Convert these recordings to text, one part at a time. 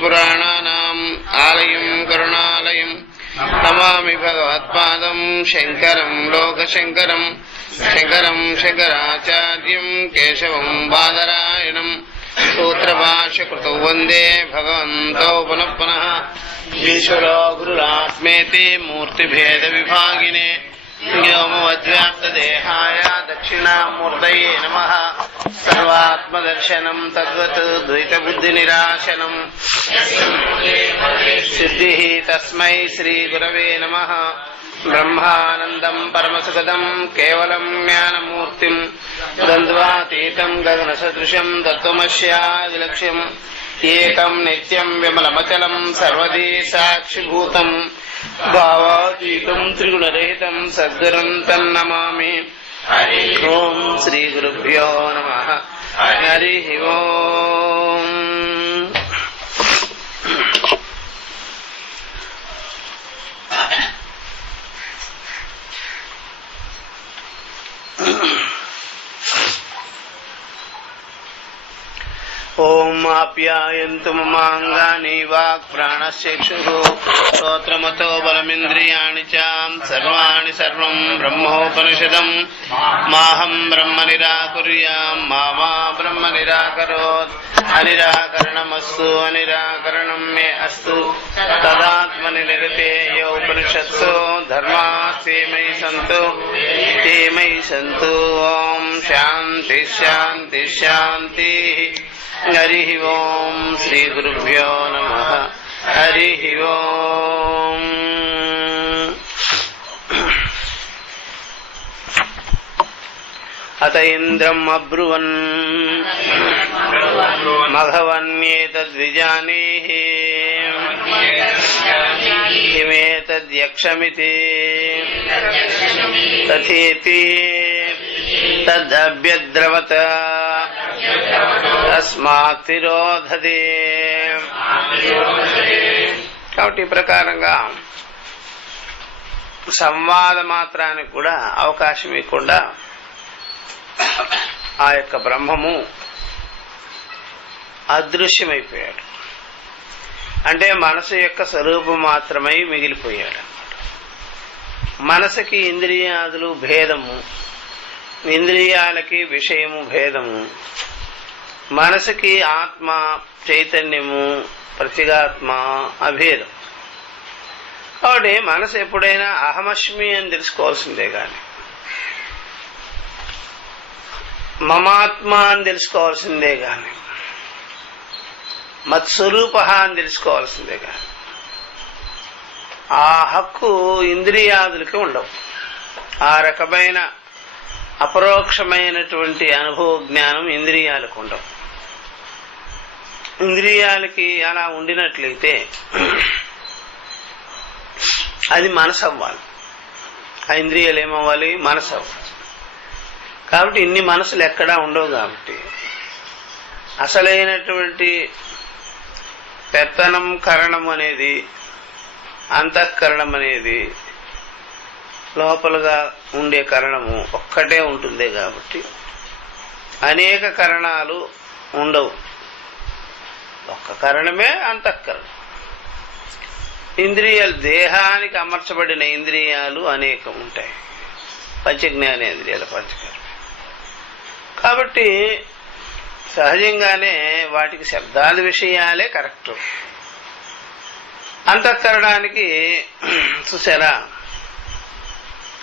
పురాణానాం ఆలయం కరుణాలయం నమామి భగవత్పాదం శంకరం లోకశంకరం శంకరం శంకరాచార్యం కేశవం బాదరాయణం సూత్రభాష్యకృతౌ వందే భగవంతో పునః పునః ఈశ్వరో గురురాత్మేతి మూర్తిభేద విభాగినే వ్యోమవద్వ్యాప్తదేహాయ దక్షిణామూర్తయే నమః సర్వాత్మదర్శనం తద్వత్ ద్వైతబుద్ధినిరాశనం సిద్ధిః తస్మై శ్రీగురవే నమః బ్రహ్మానందం పరమసుఖదం కేవలం జ్ఞానమూర్తిం ద్వంద్వాతీతం గగనసదృశం తత్వమస్యాదిలక్ష్యం ఏకం నిత్యం విమలమచలం సర్వదీ సాక్షిభూతం భావాతీతం త్రిగుణరహితం సద్గురుం తన్నమామి. ఓం శ్రీ గురుభ్యో నమః. హరి ఓం. ఓం ఆప్యాయంతు మమాంగాని వాక్ ప్రాణశ్చక్షుః శ్రోత్రమతో బలమింద్రియాణి చ సర్వాణి సర్వం బ్రహ్మోపనిషదం మాహం బ్రహ్మ నిరాకుర్యాం మా బ్రహ్మ నిరాకరోత్. అనిరాకరణమస్తు అనిరాకరణం మే అస్తు తదాత్మని నిరతేయ ఉపనిషత్సు ధర్మాస్తే మయి సంతు తే మయి సంతు. ఓం శాంతి శాంతి శాంతి. హరి ఓం. శ్రీ గురుభ్యో నమః. హరి ఓం. అత ఇంద్రం అబ్రువన్ మఘవన్యేతద్విజానీః కిమేతద్యక్షమితి తథేతి తదభ్యద్రవత తస్మాత్ తిరోధతే. కాబట్టి ఈ ప్రకారంగా సంవాద మాత్రానికి కూడా అవకాశం ఇవ్వకుండా ఆ యొక్క బ్రహ్మము అదృశ్యమైపోయాడు. అంటే మనసు యొక్క స్వరూపం మాత్రమై మిగిలిపోయాడు. మనసుకి ఇంద్రియాదులు భేదము, ఇంద్రియాలకి విషయము భేదము, మనసుకి ఆత్మ చైతన్యము ప్రతిగాత్మ అభేదం. కాబట్టి మనసు ఎప్పుడైనా అహమస్మి అని తెలుసుకోవాల్సిందే గాని మమాత్మ అని తెలుసుకోవాల్సిందే గాని మత్స్వరూప అని తెలుసుకోవాల్సిందే గాని ఆ హక్కు ఇంద్రియాదులకి ఉండవు. ఆ రకమైన అపరోక్షమైనటువంటి అనుభవ జ్ఞానం ఇంద్రియాలకు ఉండవు. ఇంద్రియాలకి అలా ఉండినట్లయితే అది మనసు అవ్వాలి. ఆ ఇంద్రియాలు ఏమవ్వాలి? మనసు అవ్వాలి. కాబట్టి ఇన్ని మనసులు ఎక్కడా ఉండవు. కాబట్టి అసలైనటువంటి పెత్తనం కరణం అనేది, అంతఃకరణం అనేది, లోపలగా ఉండే కరణము ఒక్కటే ఉంటుంది. కాబట్టి అనేక కరణాలు ఉండవు. ఒక్క కరణమే అంతఃకరణం. ఇంద్రియాలు, దేహానికి అమర్చబడిన ఇంద్రియాలు అనేకం ఉంటాయి. పంచజ్ఞానేంద్రియాల పంచకర్మ. కాబట్టి సహజంగానే వాటికి శబ్దాది విషయాలే కరెక్ట్. అంతఃకరణానికి చూసారా,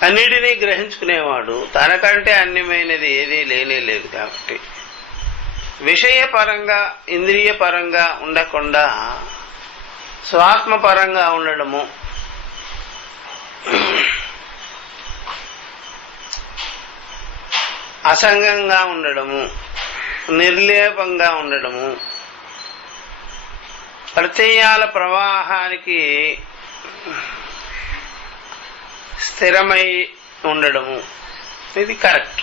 అన్నిటినీ గ్రహించుకునేవాడు తనకంటే అన్యమైనది ఏదీ లేనే లేదు. కాబట్టి విషయపరంగా ఇంద్రియ పరంగా ఉండకుండా స్వాత్మపరంగా ఉండడము, అసంగంగా ఉండడము, నిర్లేపంగా ఉండడము, ప్రత్యయాల ప్రవాహానికి స్థిరమై ఉండడము, ఇది కరెక్ట్.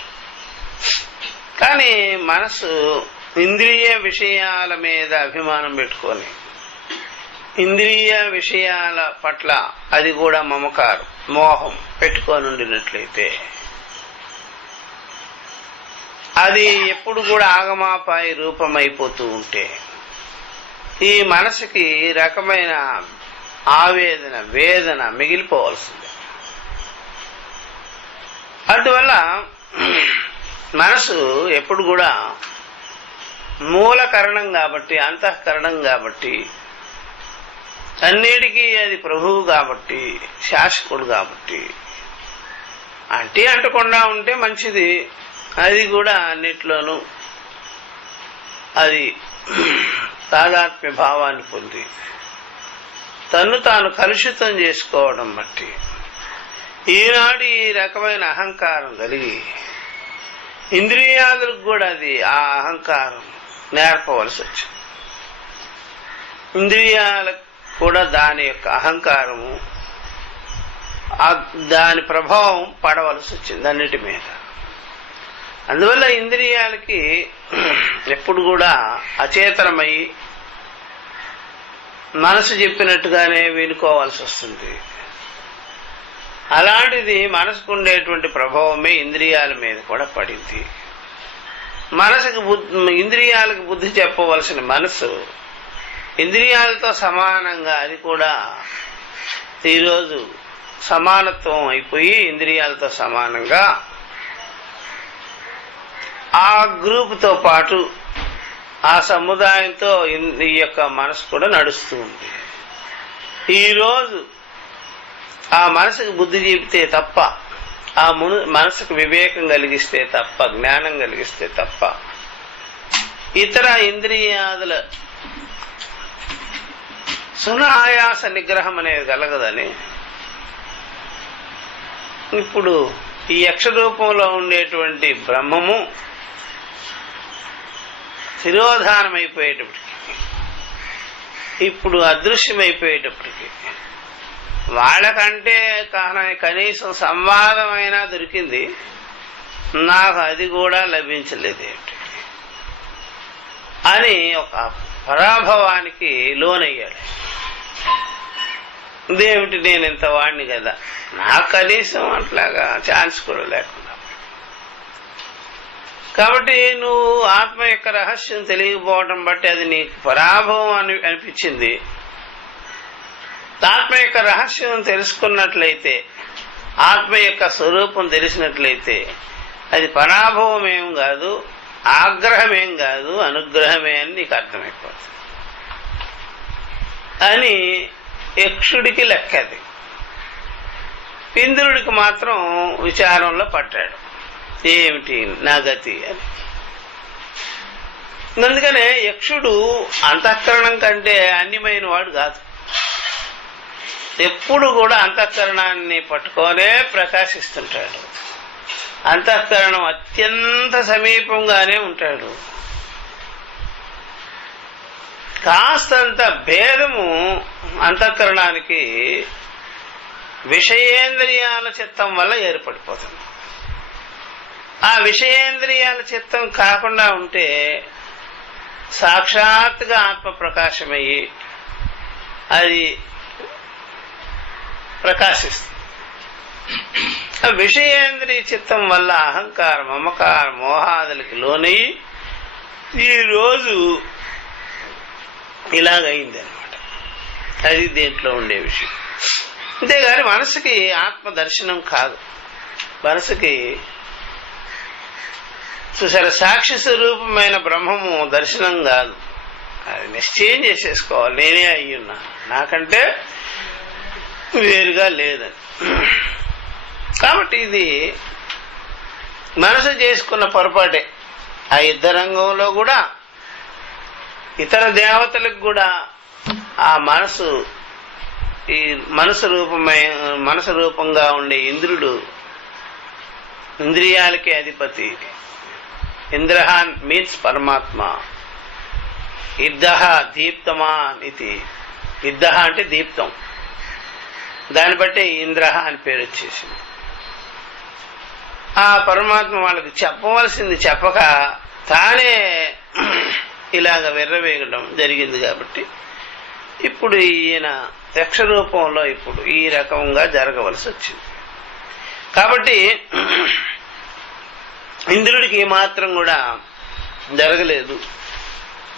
కానీ మనసు ఇంద్రియ విషయాల మీద అభిమానం పెట్టుకొని ఇంద్రియ విషయాల పట్ల అది కూడా మమకారం, మోహం పెట్టుకొని ఉండినట్లయితే అది ఎప్పుడు కూడా ఆగమాపాయి రూపమైపోతూ ఉంటే ఈ మనసుకి రకమైన ఆవేదన వేదన మిగిలిపోవాల్సిందే. అందువల్ల మనసు ఎప్పుడు కూడా మూల కారణం కాబట్టి, అంతఃకరణం కాబట్టి, అన్నిటికీ అది ప్రభువు కాబట్టి, శాసకుడు కాబట్టి, అంటకుండా ఉంటే మంచిది. అది కూడా అన్నిట్లోనూ అది తాదాత్మ్య భావాన్ని పొంది తన్ను తాను కలుషితం చేసుకోవడం బట్టి ఈనాడు ఈ రకమైన అహంకారం కలిగి ఇంద్రియాలకు కూడా అది ఆ అహంకారం నేర్పవలసి వచ్చింది. ఇంద్రియాలకు కూడా దాని యొక్క అహంకారము, దాని ప్రభావం పడవలసి వచ్చింది అన్నిటి మీద. అందువల్ల ఇంద్రియాలకి ఎప్పుడు కూడా అచేతనమై మనసు చెప్పినట్టుగానే వినుకోవాల్సి వస్తుంది. అలాంటిది మనసుకు ఉండేటువంటి ప్రభావమే ఇంద్రియాల మీద కూడా పడింది. ఇంద్రియాలకు బుద్ధి చెప్పవలసిన మనసు ఇంద్రియాలతో సమానంగా అది కూడా ఈరోజు సమానత్వం అయిపోయి ఇంద్రియాలతో సమానంగా ఆ గ్రూపుతో పాటు ఆ సముదాయంతో ఈ యొక్క మనసు కూడా నడుస్తూ ఉంది. ఈరోజు ఆ మనసుకు బుద్ధి చెబితే తప్ప, ఆ మనసుకు వివేకం కలిగిస్తే తప్ప, జ్ఞానం కలిగిస్తే తప్ప ఇతర ఇంద్రియాదుల సునాయాస నిగ్రహం అనేది కలగదని ఇప్పుడు ఈ యక్ష రూపంలో ఉండేటువంటి బ్రహ్మము తిరోధానమైపోయేటప్పటికి, ఇప్పుడు అదృశ్యమైపోయేటప్పటికి వాళ్ళకంటే కనీసం సంవాదమైనా దొరికింది, నాకు అది కూడా లభించలేదేమిటి అని ఒక పరాభవానికి లోనయ్యాడు. ఇదేమిటి, నేను ఇంత వాడిని కదా, నాకు కనీసం అట్లాగా ఛాన్స్ కూడా లేకుండా. కాబట్టి నువ్వు ఆత్మ యొక్క రహస్యం తెలియకపోవడం బట్టి అది నీకు పరాభవం అనిపించింది. ఆత్మ యొక్క రహస్యం తెలుసుకున్నట్లయితే, ఆత్మ యొక్క స్వరూపం తెలిసినట్లయితే అది పరాభవం ఏం కాదు, ఆగ్రహమేం కాదు, అనుగ్రహమే అని నీకు అర్థమైపోతుంది అని యక్షుడికి లెక్కది. ఇంద్రుడికి మాత్రం విచారంలో పట్టాడు, ఏమిటి నా గతి అని. అందుకనే యక్షుడు అంతఃకరణం కంటే అన్యమైన వాడు కాదు. ఎప్పుడు కూడా అంతఃకరణాన్ని పట్టుకొనే ప్రకాశిస్తుంటాడు. అంతఃకరణం అత్యంత సమీపంగానే ఉంటాడు. కాస్తంత భేదము అంతఃకరణానికి విషయేంద్రియాల చిత్తం వల్ల ఏర్పడిపోతుంది. ఆ విషయేంద్రియాల చిత్తం కాకుండా ఉంటే సాక్షాత్తుగా ఆత్మ ప్రకాశమయ్యి అది ప్రకాశిస్తుంది. ఆ విషయేంద్రియ చిత్తం వల్ల అహంకారం, మమకారం, మోహాదులకి లోనయ్యి ఈరోజు ఇలాగైంది అనమాట. అది దేంట్లో ఉండే విషయం. అంతేగాని మనసుకి ఆత్మ దర్శనం కాదు. మనసుకి చూసారా, సాక్షి స్వరూపమైన బ్రహ్మము దర్శనం కాదు. అది నిశ్చయం చేసేసుకోవాలి, నేనే అయ్యున్నా, నాకంటే వేరుగా లేదని. కాబట్టి ఇది మనసు చేసుకున్న పొరపాటే. ఆ యుద్ధరంగంలో కూడా ఇతర దేవతలకు కూడా ఆ మనసు, ఈ మనసు రూపంగా ఉండే ఇంద్రుడు ఇంద్రియాలకే అధిపతి. ఇంద్రహాన్ మీన్స్ పరమాత్మ. ఇద్దహ దీప్తమాన్ ఇది. ఇద్దహ అంటే దీప్తం, దాన్ని బట్టి ఇంద్రహ అని పేరు వచ్చేసింది. ఆ పరమాత్మ వాళ్ళకి చెప్పవలసింది చెప్పక తానే ఇలాగ విర్రవేగడం జరిగింది. కాబట్టి ఇప్పుడు ఈయన యక్ష రూపంలో ఇప్పుడు ఈ రకంగా జరగవలసి వచ్చింది. కాబట్టి ఇంద్రుడికి మాత్రం కూడా జరగలేదు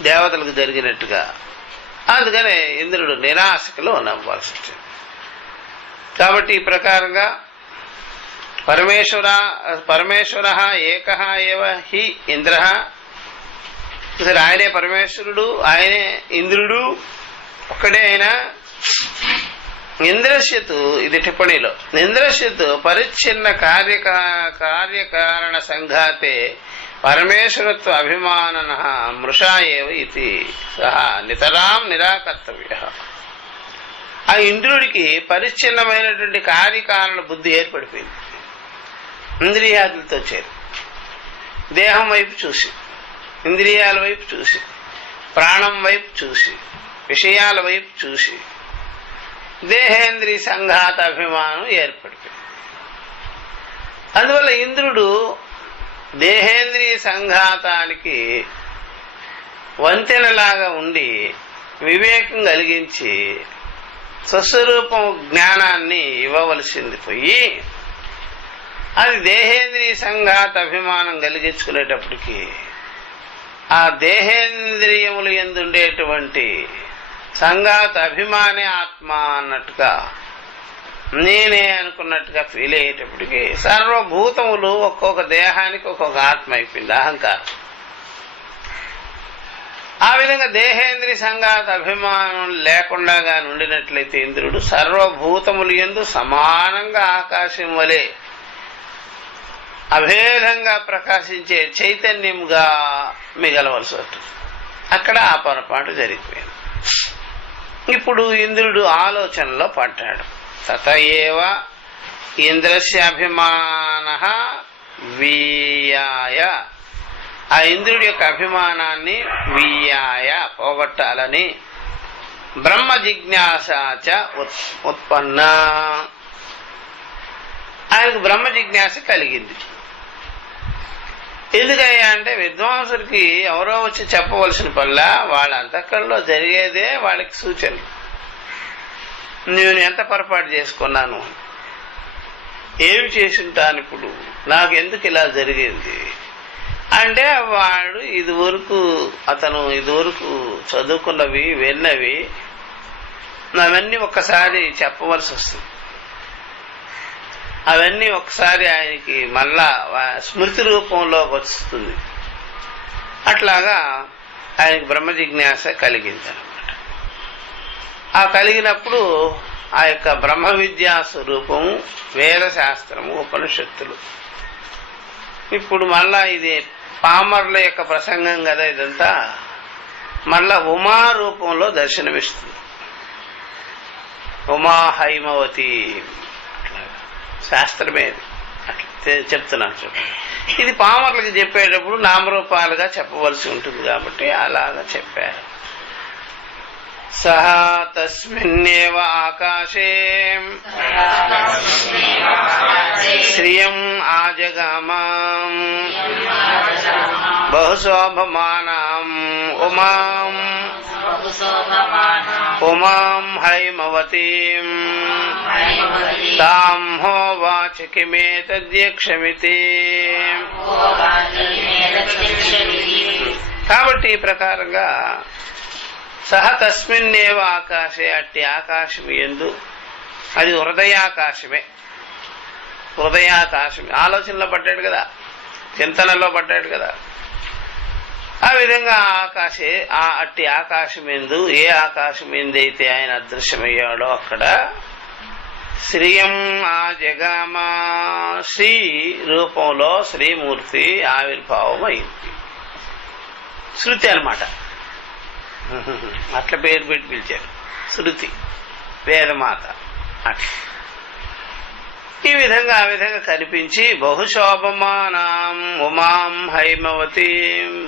దేవతలకు జరిగినట్టుగా. అందుకనే ఇంద్రుడు నిరాశకులో నవ్వాల్సి వచ్చింది. కాబట్టి ఈ ప్రకారంగా పరమేశ్వర ఏకః ఏవ హి ఇంద్ర, సరే ఆయనే పరమేశ్వరుడు, ఆయనే ఇంద్రుడు, ఒక్కడే అయినా ఇంద్రస్యతు, ఇది టిప్పణిలో, ఇంద్రస్యతు పరిచ్ఛిన్న కార్యకారణ సంఘాతే పరమేశ్వరత్వ అభిమానన మృషా ఏవ ఇది సహ నితరాం నిరాకర్తవ్య. ఆ ఇంద్రుడికి పరిచ్ఛిన్నమైనటువంటి కార్యకారణ బుద్ధి ఏర్పడిపోయింది. ఇంద్రియాదులతో చేరి దేహం వైపు చూసి, ఇంద్రియాల వైపు చూసి, ప్రాణం వైపు చూసి, విషయాల వైపు చూసి దేహేంద్రియ సంఘాత అభిమానం ఏర్పడిపోయింది. అందువల్ల ఇంద్రుడు దేహేంద్రియ సంఘాతానికి వంతెనలాగా ఉండి వివేకం కలిగించి స్వస్వరూపం జ్ఞానాన్ని ఇవ్వవలసింది పోయి, అది దేహేంద్రియ సంఘాత అభిమానం కలిగించుకునేటప్పటికి ఆ దేహేంద్రియములు ఎందుండేటువంటి సంఘాత అభిమానే ఆత్మ అన్నట్టుగా, నేనే అనుకున్నట్టుగా ఫీల్ అయ్యేటప్పటికి సర్వభూతములు ఒక్కొక్క దేహానికి ఒక్కొక్క ఆత్మ అయిపోయింది, అహంకారం. ఆ విధంగా దేహేంద్రియ సంఘాత అభిమానం లేకుండా ఉండినట్లయితే ఇంద్రుడు సర్వభూతములు యందు సమానంగా ఆకాశం వలె అభేదంగా ప్రకాశించే చైతన్యంగా మిగలవలసి వస్తుంది. అక్కడ ఆ పొరపాటు జరిగిపోయింది. ఇప్పుడు ఇంద్రుడు ఆలోచనలో పడ్డాడు. తతయేవ ఇంద్రస్యాభిమాన వీయాయ, ఆ ఇంద్రుడి యొక్క అభిమానాన్ని వీయాయ పోగొట్టాలని బ్రహ్మ జిజ్ఞాస ఉత్పన్న, ఆయనకు బ్రహ్మ జిజ్ఞాస కలిగింది. ఎందుకయ్యా అంటే విద్వాంసుడికి ఎవరో వచ్చి చెప్పవలసిన పనిలా వాళ్ళ అంతఃకరణలో జరిగేదే వాళ్ళకి సూచన. నేను ఎంత పొరపాటు చేసుకున్నాను, ఏమి చేసుంటాను, ఇప్పుడు నాకు ఎందుకు ఇలా జరిగింది అంటే వాడు అతను ఇదివరకు చదువుకున్నవి విన్నవి అవన్నీ ఒక్కసారి చెప్పవలసి వస్తుంది. అవన్నీ ఒకసారి ఆయనకి మళ్ళా స్మృతి రూపంలోకి వస్తుంది. అట్లాగా ఆయనకి బ్రహ్మ జిజ్ఞాస కలిగింది అనమాట. ఆ కలిగినప్పుడు ఆ యొక్క బ్రహ్మ విద్యా స్వరూపము, వేదశాస్త్రము, ఉపనిషత్తులు, ఇప్పుడు మళ్ళా ఇది పామర్ల యొక్క ప్రసంగం కదా, ఇదంతా మళ్ళా ఉమా రూపంలో దర్శనమిస్తుంది. ఉమా హైమవతి శాస్త్రమే అట్లా చెప్తున్నాను చూడండి. ఇది పామర్లకు చెప్పేటప్పుడు నామరూపాలుగా చెప్పవలసి ఉంటుంది కాబట్టి అలాగా చెప్పారు. సహా తస్మిన్నేవ ఆకాశే శ్రియం ఆజగామాం బహుశోభమానాం ఉమాం హైమవతీం తాం హోవాచ కిమేతద్యక్షమితి. కాబట్టి ఈ ప్రకారంగా సహ తస్మిన్నేవ ఆకాశే, అట్టి ఆకాశము యందు, అది హృదయాకాశమే. ఆలోచనలో పడ్డాడు కదా, చింతనలో పడ్డాడు కదా. ఆ విధంగా అట్టి ఆకాశం ఎందు, ఏ ఆకాశం ఎందైతే ఆయన అదృశ్యమయ్యాడో అక్కడ శ్రీయం ఆ జగామా, శ్రీ రూపంలో శ్రీమూర్తి ఆవిర్భావం అయింది. శృతి అన్నమాట, అట్లా పేరు పెట్టి పిలిచారు, శృతి, వేదమాత. అట్లా ఈ విధంగా ఆ విధంగా కనిపించి బహుశోభమానాం ఉమాం హైమవతి,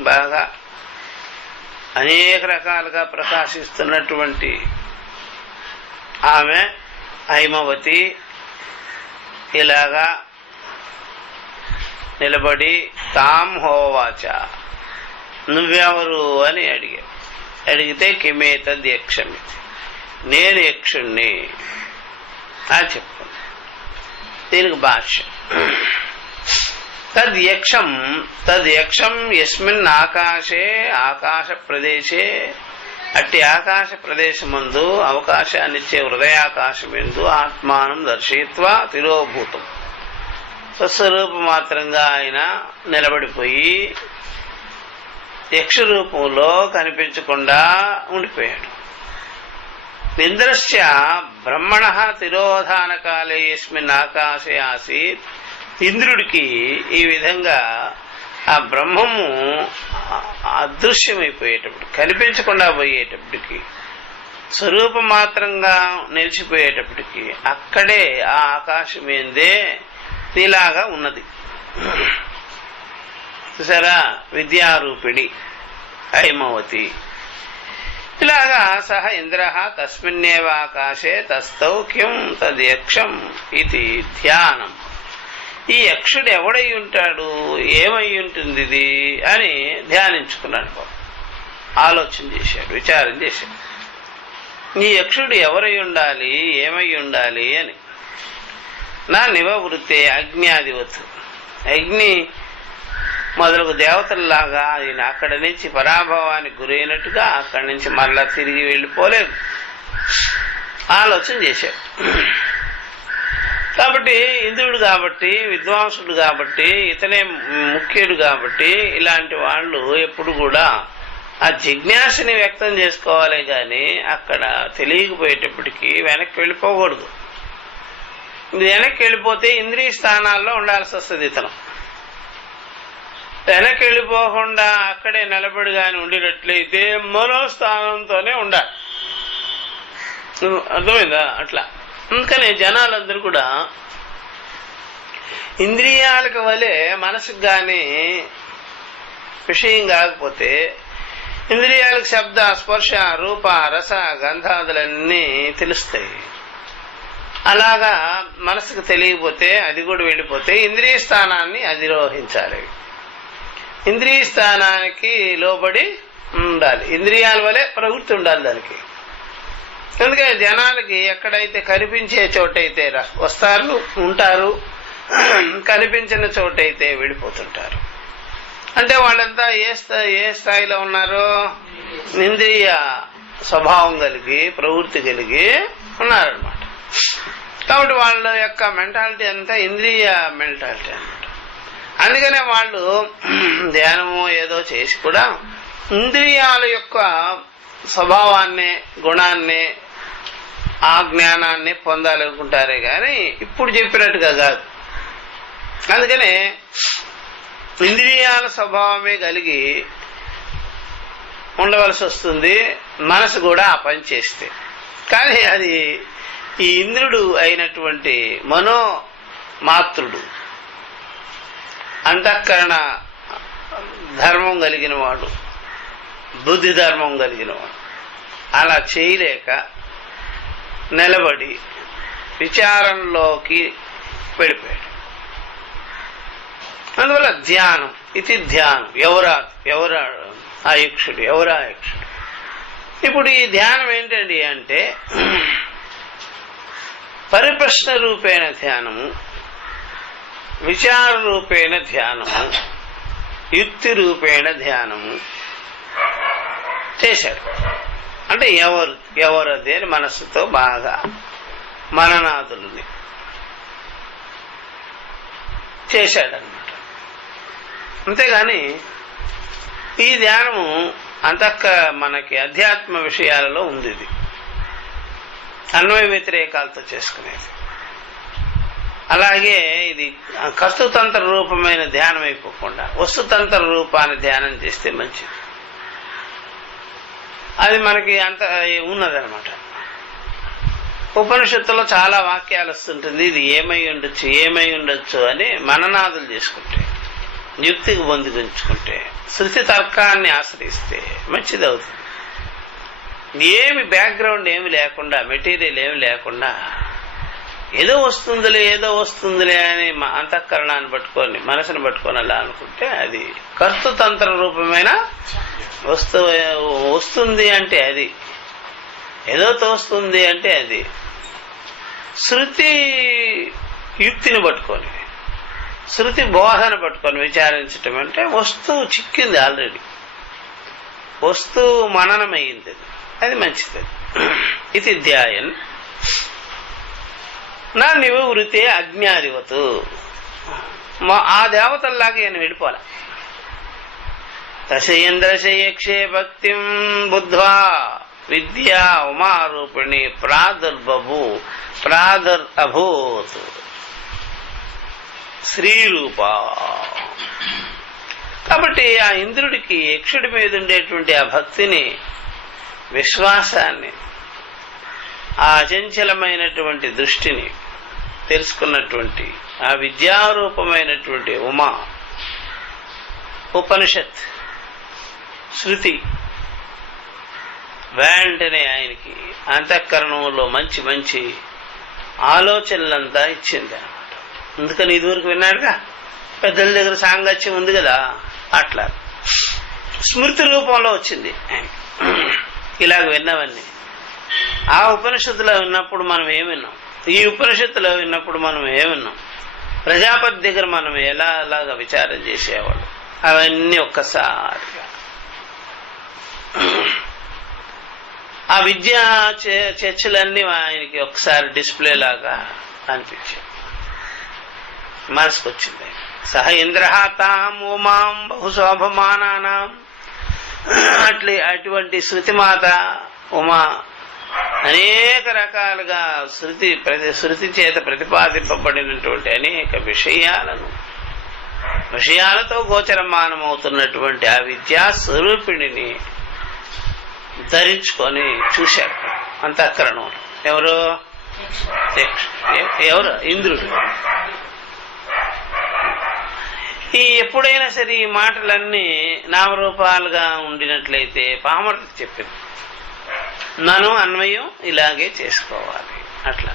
బాగా అనేక రకాలుగా ప్రకాశిస్తున్నటువంటి ఆమె హైమవతి ఇలాగా నిలబడి తాం హోవాచ, నువ్వెవరు అని అడిగితే కిమేతద్ యక్షమితి, నేను యక్షుణ్ణి అని చెప్పుకుంది. దీనికి భాష్య తద్యక్షం యస్మిన్ ఆకాశే ఆకాశ ప్రదేశే అట్టి ఆకాశ ప్రదేశమందు అవకాశాన్నిచ్చే హృదయాకాశమెందు ఆత్మానం దర్శయిత్వా తిరోభూతం. స్వస్వరూప మాత్రంగా ఆయన నిలబడిపోయి యక్ష రూపంలో కనిపించకుండా ఉండిపోయాడు. ఇంద్రశ్చ బ్రహ్మణ తిరోధాన కాలే యస్మిన్ ఆకాశే ఆసీత్. ఇంద్రుడికి ఈ విధంగా ఆ బ్రహ్మము అదృశ్యమైపోయేటప్పుడు, కనిపించకుండా పోయేటప్పటికి, స్వరూప మాత్రంగా నిలిచిపోయేటప్పటికి అక్కడే ఆ ఆకాశం ఏందే నీలాగా ఉన్నది. చూసారా, విద్యారూపిణి హైమవతి. ఇలాగా సహ ఇంద్ర తస్మిన్నేవ ఆకాశే తస్థౌ కిం తద్యక్షం ఇది ధ్యానం. ఈ యక్షుడు ఎవడై ఉంటాడు, ఏమై ఉంటుంది ఇది అని ధ్యానించుకున్నాడు, ఆలోచన చేశాడు, విచారం చేశాడు. ఈ యక్షుడు ఎవరై ఉండాలి, ఏమై ఉండాలి అని. నా నివవృత్తే అగ్నియాదివత్. అగ్ని మొదలగు దేవతల్లాగా ఆయన అక్కడి నుంచి పరాభవానికి గురైనట్టుగా అక్కడి నుంచి మరలా తిరిగి వెళ్ళిపోలేదు, ఆలోచన చేశాడు. కాబట్టి ఇంద్రుడు కాబట్టి, విద్వాంసుడు కాబట్టి, ఇతనే ముఖ్యుడు కాబట్టి ఇలాంటి వాళ్ళు ఎప్పుడు కూడా ఆ జిజ్ఞాసని వ్యక్తం చేసుకోవాలి కానీ అక్కడ తెలియకపోయేటప్పటికీ వెనక్కి వెళ్ళిపోకూడదు. వెనక్కి వెళ్ళిపోతే ఇంద్రియ స్థానాల్లో ఉండాల్సి వస్తుంది. ఇతను వెనక్కి వెళ్ళిపోకుండా అక్కడే నిలబడి కానీ ఉండినట్లయితే మనోస్థానంతోనే ఉండాలి. అర్థమైందా? అట్లా అందుకని జనాలందరూ కూడా ఇంద్రియాలకు వలె మనసుకు కానీ విషయం కాకపోతే, ఇంద్రియాలకు శబ్ద, స్పర్శ, రూప, రస, గంధాదులన్నీ తెలుస్తాయి. అలాగా మనసుకు తెలియకపోతే, అది కూడా వెళ్ళిపోతే ఇంద్రియ స్థానాన్ని అధిరోహించాలి. ఇంద్రియ స్థానానికి లోబడి ఉండాలి. ఇంద్రియాల వలె ప్రవృత్తి ఉండాలి దానికి. అందుకని జనాలకి ఎక్కడైతే కనిపించే చోటైతే వస్తారు, ఉంటారు, కనిపించిన చోటైతే వెళ్ళిపోతుంటారు. అంటే వాళ్ళంతా ఏ స్థాయిలో ఉన్నారో ఇంద్రియ స్వభావం కలిగి, ప్రవృత్తి కలిగి ఉన్నారనమాట. కాబట్టి వాళ్ళ యొక్క మెంటాలిటీ అంతా ఇంద్రియ మెంటాలిటీ అనమాట. అందుకనే వాళ్ళు ధ్యానము ఏదో చేసి కూడా ఇంద్రియాల యొక్క స్వభావాన్ని, గుణాన్ని, ఆ జ్ఞానాన్ని పొందాలనుకుంటారే గాని ఇప్పుడు చెప్పినట్టుగా కాదు. అందుకనే ఇంద్రియాల స్వభావమే కలిగి ఉండవలసి వస్తుంది మనసు కూడా ఆ పని చేస్తే. కానీ అది ఈ ఇంద్రుడు అయినటువంటి మనోమాత్రుడు, అంతఃకరణ ధర్మం కలిగిన వాడు, బుద్ధి ధర్మం కలిగిన వాడు అలా చేయలేక నిలబడి విచారంలోకి వెళ్ళిపోయాడు. అందువల్ల ధ్యానం ఇది ధ్యానం. ఎవరా ఆ యక్షుడు, ఎవరా యక్షుడు? ఇప్పుడు ఈ ధ్యానం ఏంటండి అంటే పరిప్రశ్న రూపేణ ధ్యానము, విచార రూపేణ ధ్యానము, యుక్తి రూపేణ ధ్యానము చేశాడు. అంటే ఎవరది అని మనస్సుతో బాగా మననాదుల్ని చేశాడనమాట. అంతేగాని ఈ ధ్యానము మనకి అధ్యాత్మ విషయాలలో ఉంది. ఇది అన్వయ వ్యతిరేకాలతో చేసుకునేది. అలాగే ఇది కర్తృతంత్ర రూపమైన ధ్యానం అయిపోకుండా వస్తుతంత్ర రూపాన్ని ధ్యానం చేస్తే మంచిది. అది మనకి అంత ఉన్నదనమాట. ఉపనిషత్తులో చాలా వాక్యాలు వస్తుంటుంది, ఇది ఏమై ఉండొచ్చు అని మననాదులు చేసుకుంటే, యుక్తికి పొందుకుంటే, శృతి తర్కాన్ని ఆశ్రయిస్తే మంచిది అవుతుంది. ఏమి బ్యాక్గ్రౌండ్ ఏమి లేకుండా, మెటీరియల్ ఏమి లేకుండా ఏదో వస్తుందిలే అని అంతఃకరణాన్ని పట్టుకొని, మనసును పట్టుకొని అలా అనుకుంటే అది కర్తృతంత్ర రూపమైన వస్తుంది అంటే అది, ఏదో తోస్తుంది అంటే అది. శృతి యుక్తిని పట్టుకొని, శృతి బోధన పట్టుకొని విచారించటం అంటే వస్తువు చిక్కింది, ఆల్రెడీ వస్తువు మననమయ్యింది. అది మంచిది. ఇది ధ్యాయన్ నా నివృతే అజ్ఞాదివతు. ఆ దేవతల్లాగా ఈయన వెళ్ళిపోలే. దశయేంద్రశయక్షే భక్తిం బుద్ధ్వా విద్యా ఉమారూపిణి ప్రాదుర్అభూత్ శ్రీరూప. కాబట్టి ఆ ఇంద్రుడికి యక్షుడి మీద ఉండేటువంటి ఆ భక్తిని, విశ్వాసాన్ని, ఆ అచంచలమైనటువంటి దృష్టిని తెలుసుకున్నటువంటి ఆ విద్యారూపమైనటువంటి ఉమా, ఉపనిషత్, శృతి వెంటనే ఆయనకి అంతఃకరణంలో మంచి మంచి ఆలోచనలంతా ఇచ్చింది అన్నమాట. అందుకని ఇదివరకు విన్నాడుగా, పెద్దల దగ్గర సాంగత్యం ఉంది కదా, అట్లా స్మృతి రూపంలో వచ్చింది ఇలాగ విన్నవన్నీ. ఆ ఉపనిషత్తులో విన్నప్పుడు మనం ఏమిన్నాం, ఈ ఉపనిషత్తులో విన్నప్పుడు మనం ఏమిన్నాం, ప్రజాపతి దగ్గర మనం ఎలాగా విచారం చేసేవాళ్ళు, అవన్నీ ఒక్కసారిగా ఆ విద్యా చర్చలన్నీ ఆయనకి ఒకసారి డిస్ప్లే లాగా అనిపించాయి, మనసుకొచ్చింది. సహ ఇంద్రహాతాం ఉమాం బహుశోభమానానాం. అటువంటి శృతిమాత ఉమా అనేక రకాలుగా శృతి చేత ప్రతిపాదింపబడినటువంటి అనేక విషయాలతో గోచరమానమవుతున్నటువంటి ఆ విద్యా స్వరూపిణిని ధరించుకొని చూశాడు అంతఃకరణం. ఎవరు? ఇంద్రుడు. ఎప్పుడైనా సరే ఈ మాటలన్నీ నామరూపాలుగా ఉండినట్లయితే పామరుడికి చెప్పింది, నన్ను అన్వయం ఇలాగే చేసుకోవాలి. అట్లా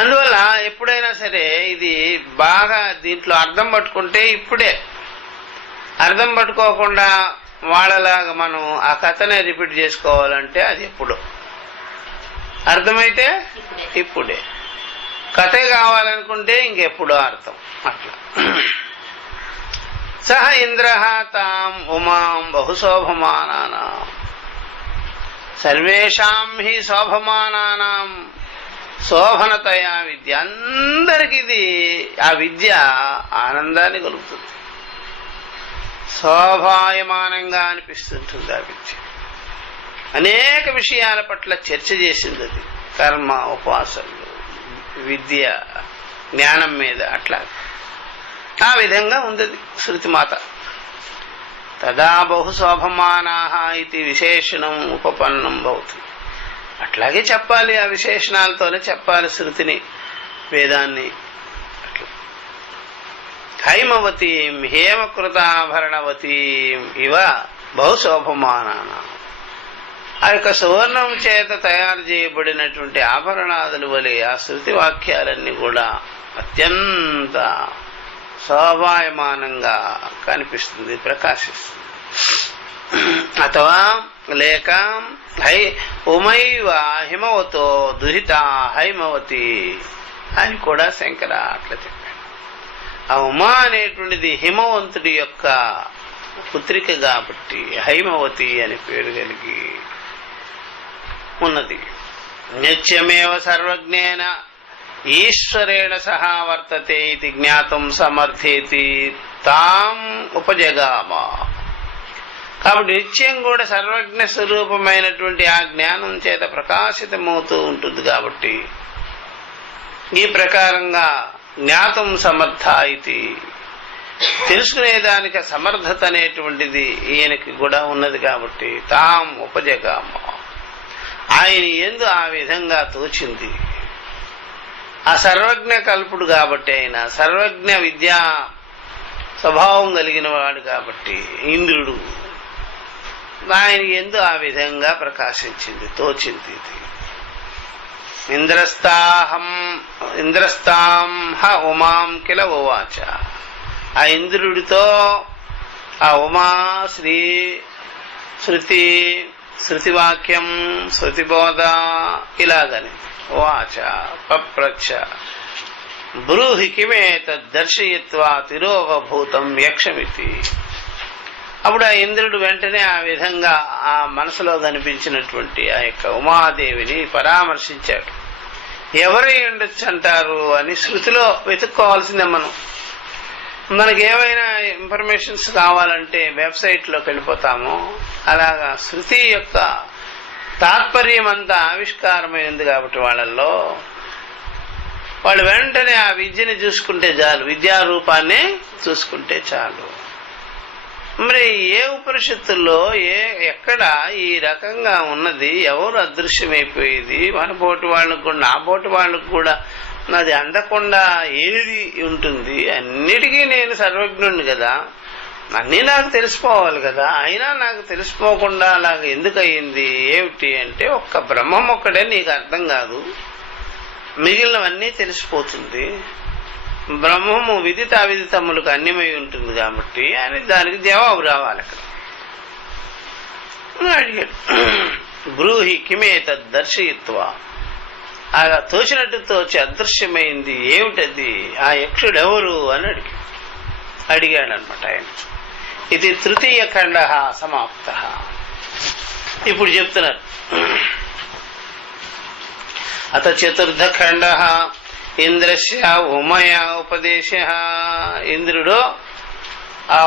అందువల్ల ఎప్పుడైనా సరే ఇది బాగా దీంట్లో అర్థం పట్టుకుంటే ఇప్పుడే, అర్థం పట్టుకోకుండా వాళ్ళలాగా మనం ఆ కథనే రిపీట్ చేసుకోవాలంటే అది ఎప్పుడు, అర్థమైతే ఇప్పుడే, కథే కావాలనుకుంటే ఇంకెప్పుడో అర్థం. అట్లా సహ ఇంద్రః తాం ఉమాం బహుశోభమానానాం సర్వేషాం హి శోభమానానాం శోభనతయా విద్య. అందరికి ఇది ఆ విద్య ఆనందాన్ని కలుగుతుంది, శోభాయమానంగా అనిపిస్తుంటుంది. ఆ విద్య అనేక విషయాల పట్ల చర్చ చేసింది. అది కర్మ, ఉపాసనలు, విద్య, జ్ఞానం మీద అట్లా ఆ విధంగా ఉంది శృతిమాత. తదా బహుశోభమానాః ఇది విశేషణం ఉపపన్నం భవతి. అట్లాగే చెప్పాలి, ఆ విశేషణాలతోనే చెప్పాలి శృతిని, వేదాన్ని. అట్లా హైమవతీం హేమకృతాభరణవతీం ఇవ బహుశోభమానానాం. ఆ యొక్క సువర్ణం చేత తయారు చేయబడినటువంటి ఆభరణాదుల వలె ఆ శృతి వాక్యాలన్నీ కూడా అత్యంత శోభాయమానంగా కనిపిస్తుంది, ప్రకాశిస్తుంది. అథవా లేక ఉమైవ హిమవతో దుహిత హైమవతి అని కూడా శంకర అట్లా చెప్పాడు. ఆ ఉమా అనేటువంటిది హిమవంతుడి యొక్క పుత్రిక కాబట్టి హైమవతి అని పేరు కలిగి ఉన్నది. నిత్యమేవ సర్వజ్ఞేన ఈశ్వరేణ సహా వర్తతే ఇది జ్ఞాతం సమర్థేతి తాం ఉపజగామ. కాబట్టి నిత్యం కూడా సర్వజ్ఞ స్వరూపమైనటువంటి ఆ జ్ఞానం చేత ప్రకాశితమవుతూ ఉంటుంది. కాబట్టి ఈ ప్రకారంగా జ్ఞాతం సమర్థ ఇది, తెలుసుకునేదానికి సమర్థత అనేటువంటిది ఈయనకి కూడా ఉన్నది. కాబట్టి తాం ఉపజగామ, ఆయన యందు ఆ విధంగా తోచింది. ఆ సర్వజ్ఞ కల్పుడు కాబట్టి, ఆయన సర్వజ్ఞ విద్యా స్వభావం కలిగిన వాడు కాబట్టి ఇంద్రుడు ఆయన యందు ఆ విధంగా ప్రకాశించింది, తోచింది. ఇంద్రస్తాం హ ఉమాం కిల ఉవాచ. ఆ ఇంద్రుడితో ఆ ఉమా శృతివాక్యం, శృతిబోధ ఇలాగని వాచ పప్రచ్చ బ్రూహి కిమే తద్దర్శయిత్వా తిరోగభూతం యక్షమితి. అప్పుడు ఆ ఇంద్రుడు వెంటనే ఆ విధంగా ఆ మనసులో కనిపించినటువంటి ఆ యొక్క ఉమాదేవిని పరామర్శించాడు. ఎవరై ఉండొచ్చు అంటారు అని శృతిలో వెతుక్కోవాల్సిందే. మనకి ఏమైనా ఇన్ఫర్మేషన్స్ కావాలంటే వెబ్సైట్లోకి వెళ్ళిపోతాము. అలాగా శృతి యొక్క తాత్పర్యం అంతా ఆవిష్కారమైంది కాబట్టి వాళ్ళల్లో వాళ్ళు వెంటనే ఆ విద్యని చూసుకుంటే చాలు, విద్యారూపాన్ని చూసుకుంటే చాలు. మరి ఏ ఉపనిషత్తుల్లో ఎక్కడ ఈ రకంగా ఉన్నది, ఎవరు అదృశ్యమైపోయేది, మన పోటీ వాళ్ళకు కూడా నా పోటీ వాళ్ళకు కూడా నాది అందకుండా ఏది ఉంటుంది? అన్నిటికీ నేను సర్వజ్ఞుడిని కదా, అన్నీ నాకు తెలిసిపోవాలి కదా, అయినా నాకు తెలిసిపోకుండా అలాగ ఎందుకు అయ్యింది ఏమిటి అంటే ఒక్క బ్రహ్మం ఒక్కడే నీకు అర్థం కాదు, మిగిలినవన్నీ తెలిసిపోతుంది. బ్రహ్మము విదిత అవిదితములకు అన్యమై ఉంటుంది కాబట్టి అని దానికి జవాబు రావాలి. అక్కడ అడిగాడు, బ్రూహి కిమే తద్దర్శయిత్వా, అలా తోచినట్టు తోచి అదృశ్యమైంది ఏమిటది, ఆ యక్షుడు ఎవరు అని అడిగాడనమాట ఆయన. ఇది తృతీయ ఖండ సమాప్త. ఇప్పుడు చెప్తున్నారు, అత చతుర్థ ఖండ ఇంద్రస్య ఉమయ ఉపదేశ. ఇంద్రుడు ఆ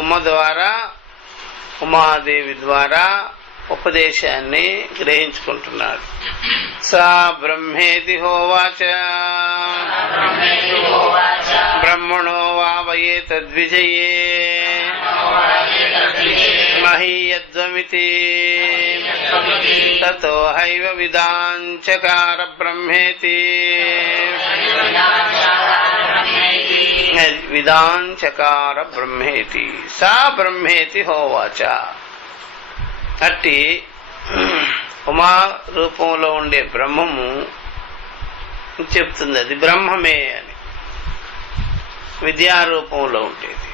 ఉమ ద్వారా, ఉమాదేవి ద్వారా ఉపదేశాన్ని గ్రహించుకుంటున్నాడు. సా బ్రహ్మేతి హోవాచ బ్రహ్మణో వావయే తద్విజయే మహీయద్వమితి తతో హైవ విదాంచకార బ్రహ్మేతి విదాంచకార బ్రహ్మేతి సా బ్రహ్మేతి హోవాచ. అట్టి ఉమా రూపంలో ఉండే బ్రహ్మము చెప్తుంది, అది బ్రహ్మమే అని, విద్యారూపంలో ఉండేది.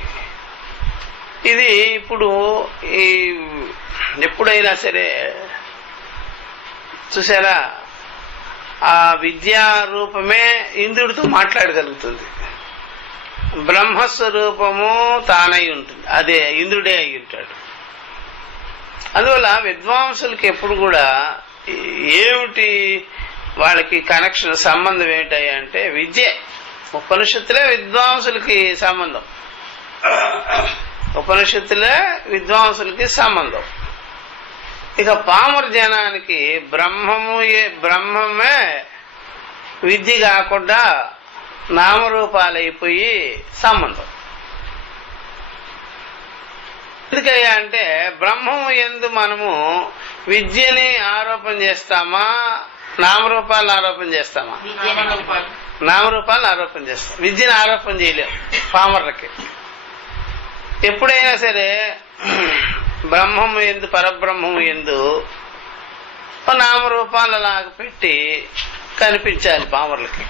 ఇది ఇప్పుడు ఎప్పుడైనా సరే చూసారా, ఆ విద్యారూపమే ఇంద్రుడితో మాట్లాడగలుగుతుంది. బ్రహ్మస్వరూపము తానై ఉంటుంది, అదే ఇంద్రుడే అయి ఉంటాడు. అందువల్ల విద్వాంసులకి ఎప్పుడు కూడా ఏమిటి వాళ్ళకి కనెక్షన్, సంబంధం ఏమిటాయి అంటే విద్య. ఉపనిషత్తులే విద్వాంసులకి సంబంధం, ఉపనిషత్తులే విద్వాంసులకి సంబంధం. ఇక పామర జనానికి బ్రహ్మమే విద్య కాకుండా నామరూపాలైపోయి సంబంధం. ఎందుకయ్యా అంటే బ్రహ్మము యందు మనము విద్యని ఆరోపణ చేస్తామా, నామరూపాలను ఆరోపణ చేస్తామా? నామరూపాలను ఆరోపణ చేస్తాం, విద్యను ఆరోపణ చేయలేం పామర్లకి. ఎప్పుడైనా సరే బ్రహ్మము యందు, పరబ్రహ్మము యందు నామరూపాలు లాగా పెట్టి కనిపించాలి పామర్లకి.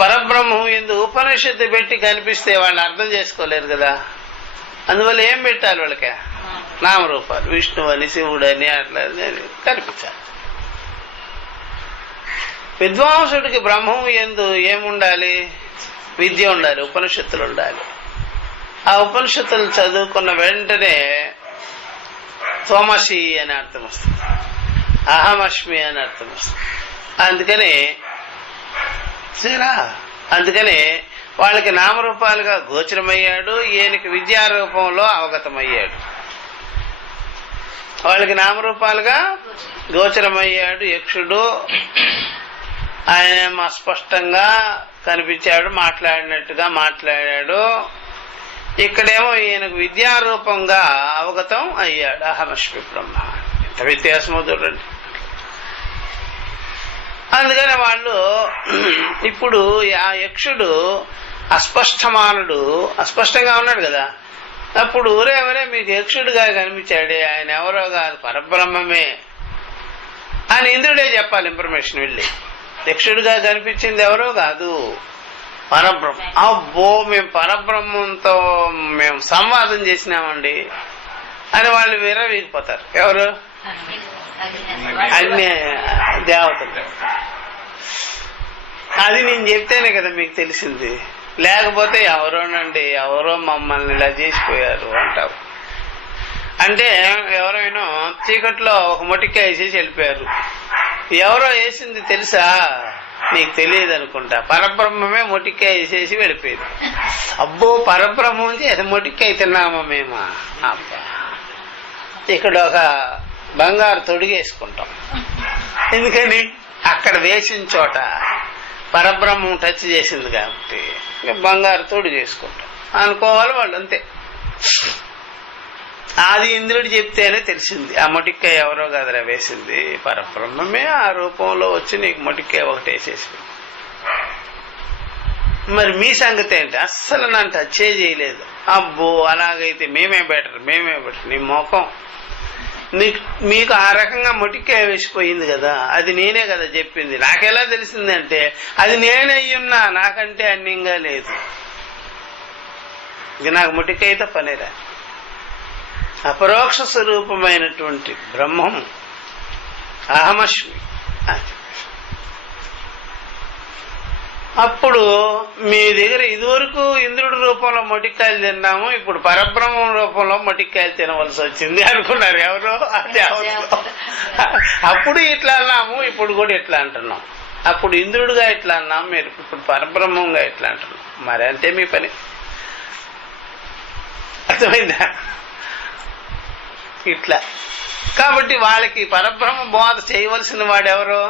పరబ్రహ్మము యందు ఉపనిషత్తు పెట్టి కనిపిస్తే వాళ్ళు అర్థం చేసుకోలేరు కదా. అందువల్ల ఏం పెట్టాలి వాళ్ళకి? నామరూపాలు, విష్ణువు అని, శివుడు అని, అట్లా కనిపించాలి. విద్వాంసుడికి బ్రహ్మము యందు ఏముండాలి? విద్య ఉండాలి, ఉపనిషత్తులు ఉండాలి. ఆ ఉపనిషత్తులు చదువుకున్న వెంటనే త్వమసి అని అర్థం వస్తుంది, అహమస్మి అని అర్థం వస్తుంది. అందుకని వాళ్ళకి నామరూపాలుగా గోచరమయ్యాడు, ఈయనకి విద్యారూపంలో అవగతమయ్యాడు. వాళ్ళకి నామరూపాలుగా గోచరమయ్యాడు యక్షుడు, ఆయన స్పష్టంగా కనిపించాడు, మాట్లాడినట్టుగా మాట్లాడాడు. ఇక్కడేమో ఈయనకు విద్యారూపంగా అవగతం అయ్యాడు, అహమస్మి బ్రహ్మ. ఎంత వ్యత్యాసమో చూడండి. అందుకని వాళ్ళు ఇప్పుడు ఆ యక్షుడు అస్పష్టమానుడు, అస్పష్టంగా ఉన్నాడు కదా. అప్పుడు ఊరేవరే మీకు యక్షుడుగా కనిపించాడే, ఆయన ఎవరో కాదు పరబ్రహ్మమే అని ఇంద్రుడే చెప్పాలి ఇన్ఫర్మేషన్ వెళ్ళి. యక్షుడుగా కనిపించింది ఎవరో కాదు, పరబ్రహ్మ. అబ్బో మేము పరబ్రహ్మంతో మేము సంవాదం చేసినామండి అని వాళ్ళు విరవీగిపోతారు. ఎవరు? అగ్ని దేవతలు. అది నేను చెప్తేనే కదా మీకు తెలిసింది. లేకపోతే ఎవరోనండి, ఎవరో మమ్మల్ని ఇలా చేసిపోయారు అంటావు. అంటే ఎవరైనా చీకట్లో ఒక మొటికాయ వేసేసి వెళ్ళిపోయారు. ఎవరో వేసింది తెలుసా? నీకు తెలియదు అనుకుంటా. పరబ్రహ్మమే మొటికాయ వేసేసి వెళ్ళిపోయింది. అబ్బో, పరబ్రహ్మం చేసి మొటికాయ తిన్నామా మేమా? అబ్బా, ఇక్కడ ఒక బంగారు తొడిగేసుకుంటాం. ఎందుకని? అక్కడ వేసిన చోట పరబ్రహ్మం టచ్ చేసింది కాబట్టి బంగారు తొడుగు చేసుకుంటాం అనుకోవాలి వాళ్ళు, అంతే. అది ఇంద్రుడు చెప్తేనే తెలిసింది. ఆ మొటిక్కాయ ఎవరో కదరా వేసింది, పరబ్రహ్మమే ఆ రూపంలో వచ్చి నీకు మొటిక్కాయ ఒకటి వేసేసింది. మరి మీ సంగతి ఏంటి? అస్సలు నన్ను టచ్చే చేయలేదు. అబ్బో, అలాగైతే మేమే బెటర్. నీ మోకం, మీకు ఆ రకంగా మొటిక్కాయ వేసిపోయింది కదా, అది నేనే కదా చెప్పింది. నాకెలా తెలిసిందంటే అది నేనే అయ్యున్నా, నాకంటే అన్యంగా లేదు. ఇది నాకు మొటిక్కాయతో పనిరా. అపరోక్ష స్వరూపమైనటువంటి బ్రహ్మం అహమస్మి. అప్పుడు మీ దగ్గర ఇదివరకు ఇంద్రుడి రూపంలో మొటిక్కాయలు తిన్నాము, ఇప్పుడు పరబ్రహ్మం రూపంలో మొటిక్కాయలు తినవలసి వచ్చింది అనుకున్నారు ఎవరో. అది అప్పుడు ఇట్లా అన్నాము, ఇప్పుడు కూడా ఇట్లా అంటున్నాం. అప్పుడు ఇంద్రుడిగా ఇట్లా అన్నాము, మీరు ఇప్పుడు పరబ్రహ్మంగా ఇట్లా అంటున్నాం. మరి అంతే మీ పని. అర్థమైందా? ఇట్లా కాబట్టి వాళ్ళకి పరబ్రహ్మ బోధ చేయవలసిన వాడెవరో,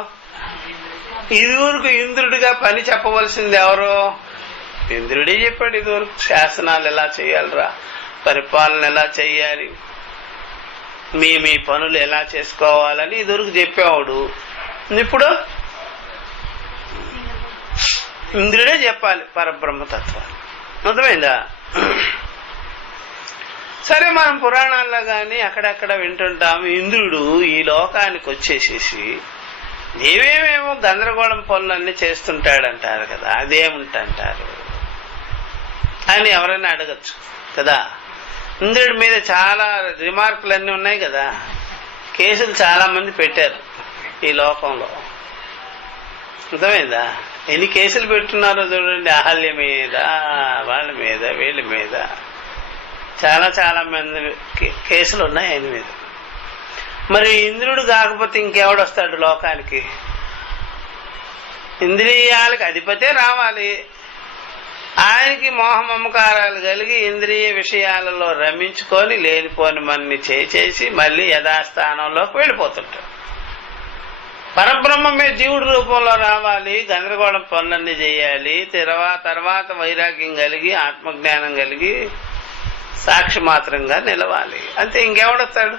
ఇదివరకు ఇంద్రుడిగా పని చెప్పవలసింది ఎవరో ఇంద్రుడే చెప్పాడు. ఇదివరకు శాసనాలు ఎలా చేయాలరా, పరిపాలన ఎలా చేయాలి, మీ పనులు ఎలా చేసుకోవాలని ఇదివరకు చెప్పేవాడు. ఇప్పుడు ఇంద్రుడే చెప్పాలి పరబ్రహ్మతత్వాన్ని. అర్థమైందా? సరే, మనం పురాణాల్లో కానీ అక్కడక్కడ వింటుంటాము, ఇంద్రుడు ఈ లోకానికి వచ్చేసేసి ఏమేమేమో గందరగోళం పనులన్నీ చేస్తుంటాడంటారు కదా, అదేమిటంటారు అని ఎవరైనా అడగచ్చు కదా. ఇంద్రుడి మీద చాలా రిమార్కులన్నీ ఉన్నాయి కదా, కేసులు చాలా మంది పెట్టారు ఈ లోకంలో. అర్థమైందా? ఎన్ని కేసులు పెట్టున్నారో చూడండి, అహల్య మీద, వాళ్ళ మీద, వీళ్ళ మీద చాలా చాలా మంది కేసులు ఉన్నాయి ఆయన మీద. మరి ఇంద్రుడు కాకపోతే ఇంకెవడొస్తాడు లోకానికి? ఇంద్రియాలకు అధిపతే రావాలి. ఆయనకి మోహమమకారాలు కలిగి ఇంద్రియ విషయాలలో రమించుకొని లేనిపోని మన్ని చేసి మళ్ళీ యథాస్థానంలోకి వెళ్ళిపోతుంటాడు. పరబ్రహ్మమే జీవుడి రూపంలో రావాలి, గందరగోళం పనులన్నీ చేయాలి, తర్వాత వైరాగ్యం కలిగి ఆత్మజ్ఞానం కలిగి సాక్షి మాత్రంగా నిలవాలి. అంతే, ఇంకెవడొస్తాడు?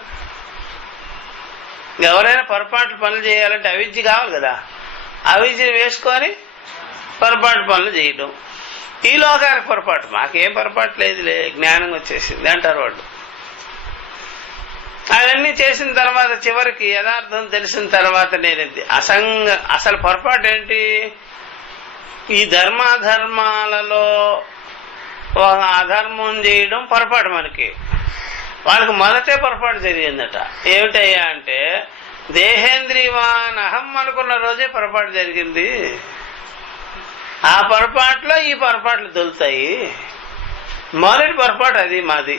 ఎవరైనా పొరపాటు పనులు చేయాలంటే అవిద్య కావాలి కదా, అవిద్యను వేసుకొని పొరపాటు పనులు చేయడం. ఈ లోకానికి పొరపాటు, మాకేం పొరపాటు లేదులే, జ్ఞానం వచ్చేసింది అంటారు వాళ్ళు. అవన్నీ చేసిన తర్వాత చివరికి యథార్థం తెలిసిన తర్వాత నేనేది అసలు పొరపాటు ఏంటి? ఈ ధర్మాధర్మాలలో అధర్మం చేయడం పొరపాటు. మనకి వాళ్ళకి మొదటే పొరపాటు జరిగిందట. ఏమిటయ్యా అంటే దేహేంద్రియవాన్ అహం అనుకున్న రోజే పొరపాటు జరిగింది. ఆ పొరపాటులో ఈ పొరపాట్లు దొలుతాయి. మొదటి పొరపాటు అది మాది.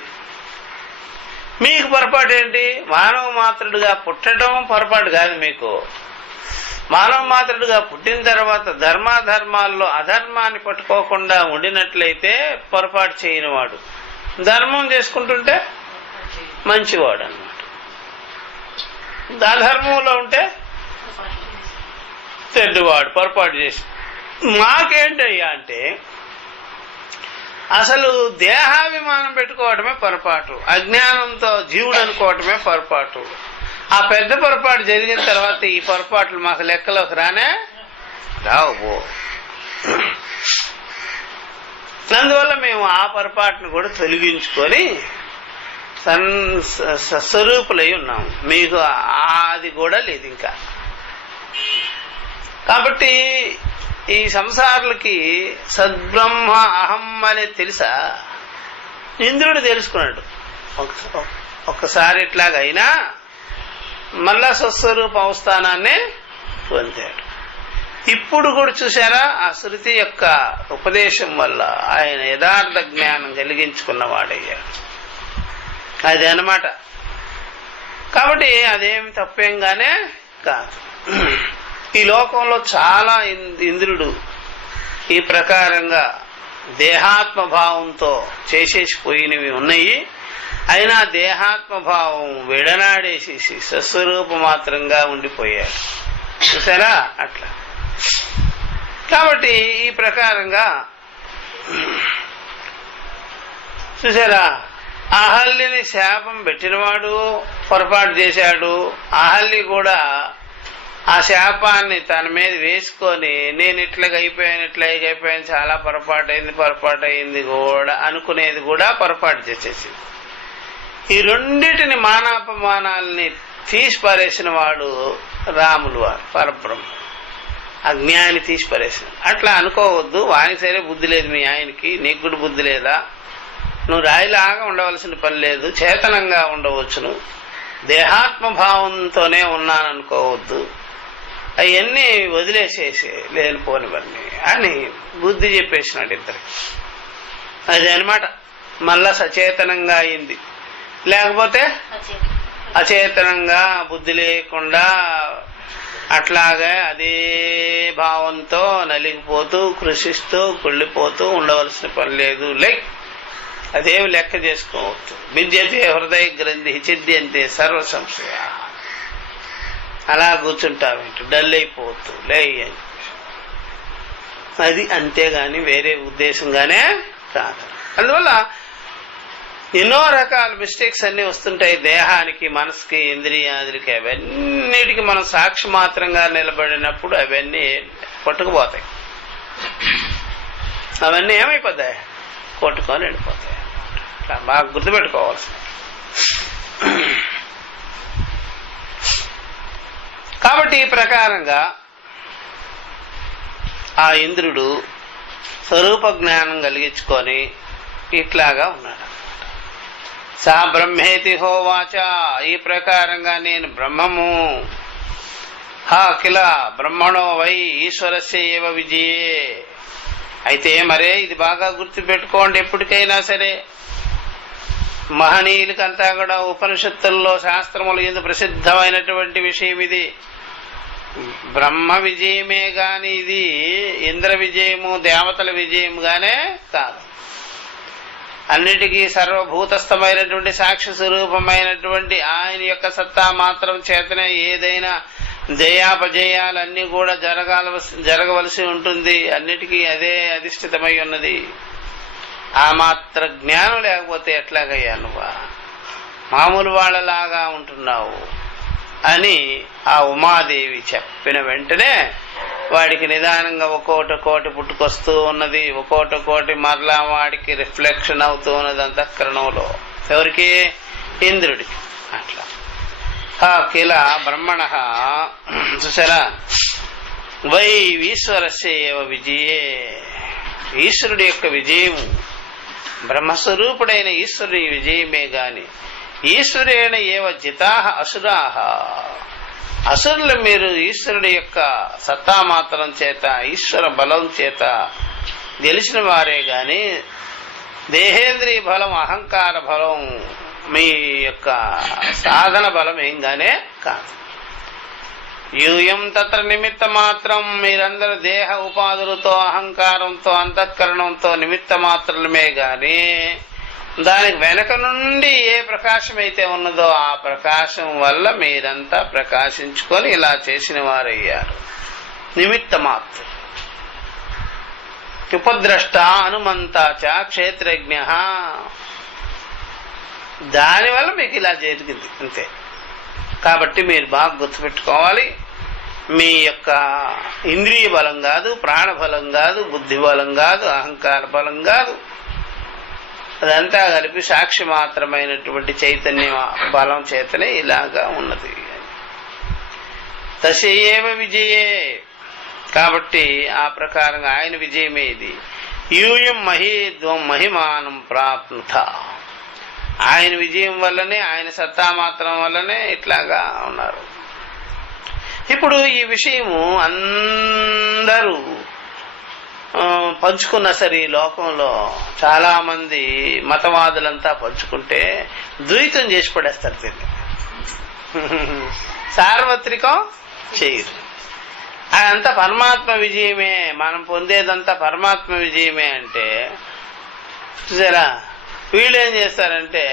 మీకు పొరపాటు ఏంటి? మానవ మాత్రుడుగా పుట్టడం పొరపాటు కాదు మీకు. మానవ మాత్రుడుగా పుట్టిన తర్వాత ధర్మాధర్మాల్లో అధర్మాన్ని పట్టుకోకుండా ఉండినట్లయితే పొరపాటు చేయనివాడు, ధర్మం చేసుకుంటుంటే మంచివాడు అన్నమాట. అధర్మంలో ఉంటే చెడ్డవాడు, పొరపాటు చేసి. మాకేంటయ్యా అంటే అసలు దేహాభిమానం పెట్టుకోవడమే పొరపాటు, అజ్ఞానంతో జీవుడు అనుకోవటమే పొరపాటు. ఆ పెద్ద పొరపాటు జరిగిన తర్వాత ఈ పొరపాట్లు మాకు లెక్కలోకి రావు. అందువల్ల మేము ఆ పొరపాటును కూడా తొలగించుకొని స్వరూపులై ఉన్నాము. మీకు అది కూడా లేదు ఇంకా. కాబట్టి ఈ సంసారులకి సద్బ్రహ్మ అహం అనేది తెలుసా? ఇంద్రుడు తెలుసుకున్నాడు. ఒక్కసారి ఇట్లాగైనా మళ్ళా స్వస్వరూప అవస్థానాన్ని పొందాడు. ఇప్పుడు కూడా చూసారా, ఆ శృతి యొక్క ఉపదేశం వల్ల ఆయన యథార్థ జ్ఞానం కలిగించుకున్నవాడయ్యాడు. అది అన్నమాట. కాబట్టి అదేమి తప్పేంగానే కాదు. ఈ లోకంలో చాలా ఇంద్రుడు ఈ ప్రకారంగా దేహాత్మభావంతో చేసేసిపోయినవి ఉన్నాయి. అయినా దేహాత్మభావం విడనాడేసేసి స్వస్వరూప మాత్రంగా ఉండిపోయాడు. చూసారా అట్లా. కాబట్టి ఈ ప్రకారంగా చూసారా, అహల్యని శాపం పెట్టినవాడు పొరపాటు చేశాడు. అహల్య కూడా ఆ శాపాన్ని తన మీద వేసుకొని నేను ఇట్లాగ అయిపోయాను చాలా పొరపాటు అయింది కూడా అనుకునేది కూడా పొరపాటు చేసేసింది. ఈ రెండిటిని మానాపమానాల్ని తీసి పారేసిన వాడు రాములు వారు పరబ్రహ్మ. అజ్ఞాని తీసి పారేసిన. అట్లా అనుకోవద్దు, వానికి సరే బుద్ధి లేదు మీ ఆయనకి, నీకు కూడా బుద్ధి లేదా, నువ్వు రాయిలాగా ఉండవలసిన పని లేదు, చేతనంగా ఉండవచ్చును, దేహాత్మభావంతోనే ఉన్నాననుకోవద్దు, అవన్నీ వదిలేసేసి లేనిపోనివన్నీ అని బుద్ధి చెప్పేసినాడు ఇద్దరికి. అది అనమాట. మళ్ళా సచేతనంగా అయింది. లేకపోతే అచేతనంగా బుద్ధి లేకుండా అట్లాగే అదే భావంతో నలిగిపోతూ కృషిస్తూ కుళ్ళిపోతూ ఉండవలసిన పని లేదు. అదేమి లెక్క చేసుకోవచ్చు. విద్యతే హృదయ గ్రంథి చిద్యంతే సర్వ సంశయ. అలా కూర్చుంటావేంటి, డల్ అయిపోవద్దు లే అని. అది అంతేగాని వేరే ఉద్దేశంగానే కాదు. అందువల్ల ఎన్నో రకాల మిస్టేక్స్ అన్ని వస్తుంటాయి దేహానికి, మనసుకి, ఇంద్రియాదులకి. అవన్నిటికి మనం సాక్షి మాత్రంగా నిలబడినప్పుడు అవన్నీ కొట్టుకుపోతాయి. అవన్నీ ఏమైపోతాయి, కొట్టుకొని వెళ్ళిపోతాయి. బాగా గుర్తుపెట్టుకోవాల్సి. కాబట్టి ఈ ప్రకారంగా ఆ ఇంద్రుడు స్వరూప జ్ఞానం కలిగించుకొని ఇట్లాగా ఉన్నాడు. సా బ్రహ్మేతి హోవాచ. ఈ ప్రకారంగా నేను బ్రహ్మము. హా కిల బ్రహ్మణో వై ఈశ్వరస్య ఏవ విజయే. అయితే మరే ఇది బాగా గుర్తు పెట్టుకోండి. ఎప్పటికైనా సరే మహనీయులకంతా కూడా ఉపనిషత్తుల్లో శాస్త్రములు ఎందు ప్రసిద్ధమైనటువంటి విషయం ఇది. బ్రహ్మ విజయమే గాని ఇది ఇంద్ర విజయము, దేవతల విజయముగానే కాదు. అన్నిటికీ సర్వభూతస్థమైనటువంటి సాక్షి స్వరూపమైనటువంటి ఆయన యొక్క సత్తా మాత్రం చేతనే ఏదైనా జయాపజయాలన్నీ కూడా జరగవలసి ఉంటుంది. అన్నిటికీ అదే అధిష్ఠితమై ఉన్నది. ఆ మాత్ర జ్ఞానం లేకపోతే ఎట్లాగయ్యా నువ్వా మామూలు వాళ్ళలాగా ఉంటున్నావు అని ఆ ఉమాదేవి చెప్పిన వెంటనే వాడికి నిదానంగా ఒక్కోటి పుట్టుకొస్తూ ఉన్నది. ఒక్కోటి మరలా వాడికి రిఫ్లెక్షన్ అవుతూ ఉన్నది అంతఃకరణంలో. ఎవరికి? ఇంద్రుడికి. అట్లా కిల బ్రహ్మణ చూసారా వై ఈశ్వరస్య ఏవ విజయే. ఈశ్వరుడి యొక్క విజయము, బ్రహ్మస్వరూపుడైన ఈశ్వరుడి విజయమే గాని ఈశ్వరేణ ఏవ జితాహ అసురాహ. అసురులు మీరు ఈశ్వరుడి యొక్క సత్తా మాత్రం చేత, ఈశ్వర బలం చేత గెలిచిన వారే గాని దేహేంద్రియ బలం, అహంకార బలం, మీ యొక్క సాధన బలం ఏంగానే కాదు. యూయం తత్ర నిమిత్త మాత్రం. మీరందరూ దేహ ఉపాధులతో, అహంకారంతో, అంతఃకరణంతో నిమిత్త మాత్రమే గాని దానికి వెనక నుండి ఏ ప్రకాశం అయితే ఉన్నదో ఆ ప్రకాశం వల్ల మీరంతా ప్రకాశించుకొని ఇలా చేసిన వారయ్యారు. నిమిత్త మాత్రం. ఉపద్రష్ట హనుమంతా చ క్షేత్రజ్ఞ. దానివల్ల మీకు ఇలా జరిగింది అంతే. కాబట్టి మీరు బాగా గుర్తుపెట్టుకోవాలి. మీ యొక్క ఇంద్రియ బలం కాదు, ప్రాణ బలం కాదు, బుద్ధి బలం కాదు, అహంకార బలం కాదు, అదంతా కలిపి సాక్షి మాత్రమైనటువంటి చైతన్య బలం చేతనే ఇలాగా ఉన్నది. తస్యేవ విజయే. కాబట్టి ఆ ప్రకారంగా ఆయన విజయమే ఇది. యూయం మహీద్వం మహిమానం ప్రాప్నుత. ఆయన విజయం వల్లనే, ఆయన సత్తా మాత్రం వల్లనే ఇట్లాగా ఉన్నారు. ఇప్పుడు ఈ విషయము అందరూ పంచుకున్నా సరే ఈ లోకంలో చాలా మంది మతవాదులంతా పంచుకుంటే ద్వైతం చేసి పడేస్తారు దీన్ని, సార్వత్రికం చేయరు. అదంతా పరమాత్మ విజయమే, మనం పొందేదంతా పరమాత్మ విజయమే అంటే చూసారా, వీళ్ళు ఏం చేస్తారంటే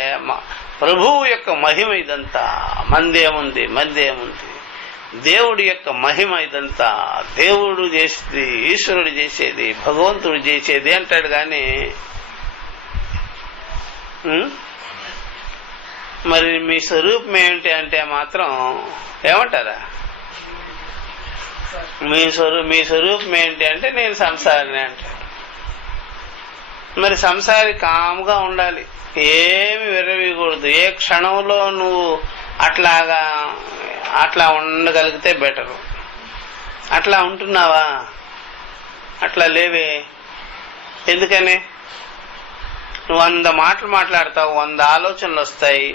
ప్రభువు యొక్క మహిమ ఇదంతా, మందేముంది దేవుడి యొక్క మహిమ ఇదంతా, దేవుడు చేసేది, ఈశ్వరుడు చేసేది, భగవంతుడు చేసేది అంటాడు. కానీ మరి మీ స్వరూపం ఏమిటి అంటే మాత్రం ఏమంటారా? మీ స్వరూపం ఏంటి అంటే నేను సంసారిని అంటాడు. మరి సంసారి కాముగా ఉండాలి, ఏమి విరవీయకూడదు. ఏ క్షణంలో నువ్వు అట్లా ఉండగలిగితే బెటరు. అట్లా ఉంటున్నావా? అట్లా లేవే. ఎందుకని? నువ్వు 100 మాటలు మాట్లాడతావు, 100 ఆలోచనలు వస్తాయి.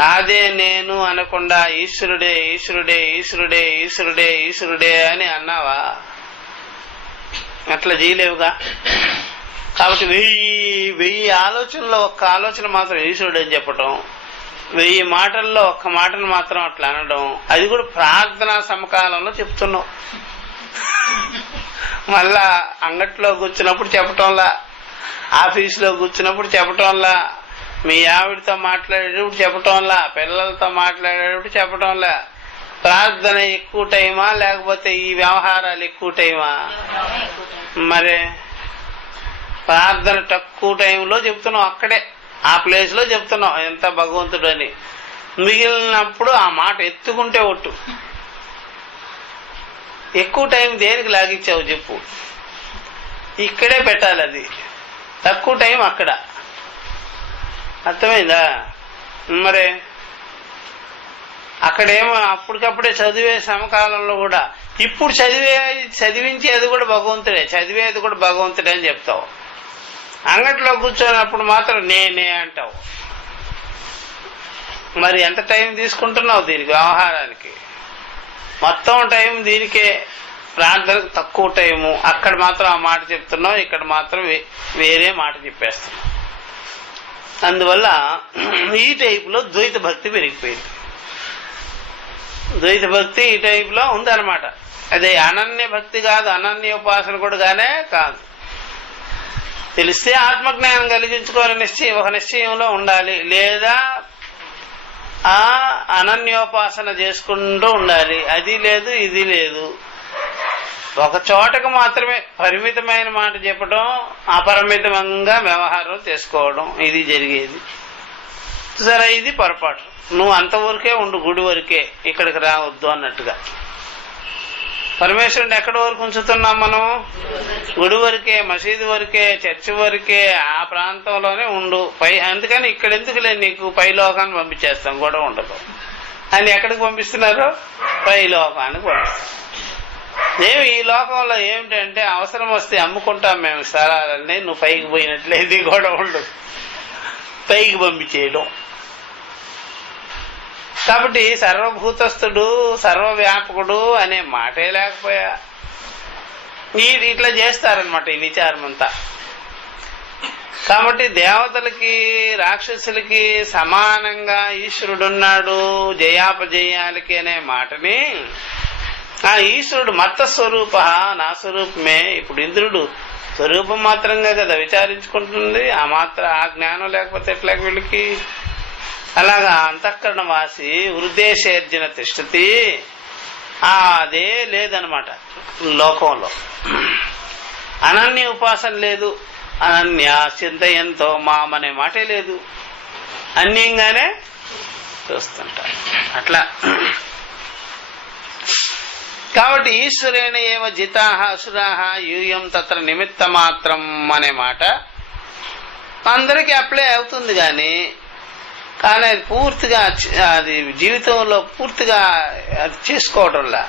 నాదే నేను అనకుండా ఈశ్వరుడే ఈశ్వరుడే ఈశ్వరుడే ఈశ్వరుడే ఈశ్వరుడే అని అన్నావా? అట్లా చేయలేవుగా. కాబట్టి 1000 ఆలోచనలో ఒక్క ఆలోచన మాత్రం ఈశ్వరుడు అని చెప్పటం, 1000 మాటల్లో ఒక్క మాటను మాత్రం అట్లా అనడం, అది కూడా ప్రార్థనా సమకాలంలో చెప్తున్నావు. మళ్ళా అంగట్లో కూర్చున్నప్పుడు చెప్పటంలా, ఆఫీసులో కూర్చున్నప్పుడు చెప్పటంలా, మీ ఆవిడతో మాట్లాడేటప్పుడు చెప్పటంలా, పిల్లలతో మాట్లాడేటప్పుడు చెప్పటంలా. ప్రార్థన ఎక్కువ టైమా లేకపోతే ఈ వ్యవహారాలు ఎక్కువ టైమా? మరి ప్రార్థన తక్కువ టైంలో చెప్తున్నావు, అక్కడే ఆ ప్లేస్ లో చెప్తున్నావు ఎంత భగవంతుడు అని. మిగిలినప్పుడు ఆ మాట ఎత్తుకుంటే ఒట్టు. ఎక్కువ టైం దేనికి లాగించావు చెప్పు? ఇక్కడే పెట్టాలి, అది తక్కువ టైం అక్కడ. అర్థమైందా? మరి అక్కడేమో అప్పటికప్పుడే చదివే సమకాలంలో కూడా ఇప్పుడు చదివించేది కూడా భగవంతుడే, చదివేది కూడా భగవంతుడే అని చెప్తావు. అంగట్లో కూర్చోనప్పుడు మాత్రం నేనే అంటావు. మరి ఎంత టైం తీసుకుంటున్నావు దీనికి, వ్యవహారానికి? మొత్తం టైం దీనికే. ప్రార్థనకు తక్కువ టైము, అక్కడ మాత్రం ఆ మాట చెప్తున్నావు, ఇక్కడ మాత్రం వేరే మాట చెప్పేస్తున్నావు. అందువల్ల ఈ టైపులో ద్వైత భక్తి పెరిగిపోయింది. ద్వైత భక్తి ఈ టైపులో ఉందన్నమాట. అదే అనన్య భక్తి కాదు, అనన్య ఉపాసన కూడా కాదు. తెలిస్తే ఆత్మజ్ఞానం కలిగించుకోని ఒక నిశ్చయంలో ఉండాలి, లేదా ఆ అనన్యోపాసన చేసుకుంటూ ఉండాలి. అది లేదు, ఇది లేదు. ఒక చోటకు మాత్రమే పరిమితమైన మాట చెప్పడం, అపరిమితంగా వ్యవహారం చేసుకోవడం, ఇది జరిగేది. సరే, ఇది పొరపాటు. నువ్వు అంతవరకే ఉండు, గుడి వరకే, ఇక్కడికి రావద్దు అన్నట్టుగా. పరమేశ్వరుని ఎక్కడి వరకు ఉంచుతున్నాం మనం? గుడి వరకే, మసీదు వరకే, చర్చి వరకే, ఆ ప్రాంతంలోనే ఉండు. అందుకని ఇక్కడ ఎందుకులే నీకు పైలోకాన్ని పంపించేస్తాం, గొడవ ఉండదు అని. ఎక్కడికి పంపిస్తున్నారు? పైలోకానికి పంపిస్తాం. మేము ఈ లోకంలో ఏమిటంటే అవసరం వస్తే అమ్ముకుంటాం మేము స్థలాలని. నువ్వు పైకి పోయినట్లయితే గొడవ ఉండదు, పైకి పంపించేయడం. కాబట్టి సర్వభూతస్థుడు, సర్వవ్యాపకుడు అనే మాటే లేకపోయా. ఇట్లా చేస్తారనమాట ఈ విచారం అంతా. కాబట్టి దేవతలకి రాక్షసులకి సమానంగా ఈశ్వరుడున్నాడు, జయాపజయాలకి అనే మాటని ఆ ఈశ్వరుడు మత్త స్వరూప, నా స్వరూపమే. ఇప్పుడు ఇంద్రుడు స్వరూపం మాత్రంగా కదా విచారించుకుంటుంది. ఆ జ్ఞానం లేకపోతే ఎట్లా వీళ్ళకి? అలాగా అంతఃకరణ వాసి హృదయశేర్జన తిష్టతి, అదే లేదనమాట లోకంలో. అనన్య ఉపాసన లేదు, అనన్య చింతయంతో మామనే మాటే లేదు, అన్యంగానే చూస్తుంటారు అట్లా. కాబట్టి ఈశ్వరేణ ఏవ జితాహ అసురాహ యూయం తత్ర నిమిత్త మాత్రం అనే మాట అందరికీ అప్లై అవుతుంది. కానీ అది పూర్తిగా, అది జీవితంలో పూర్తిగా అది చేసుకోవడంలా,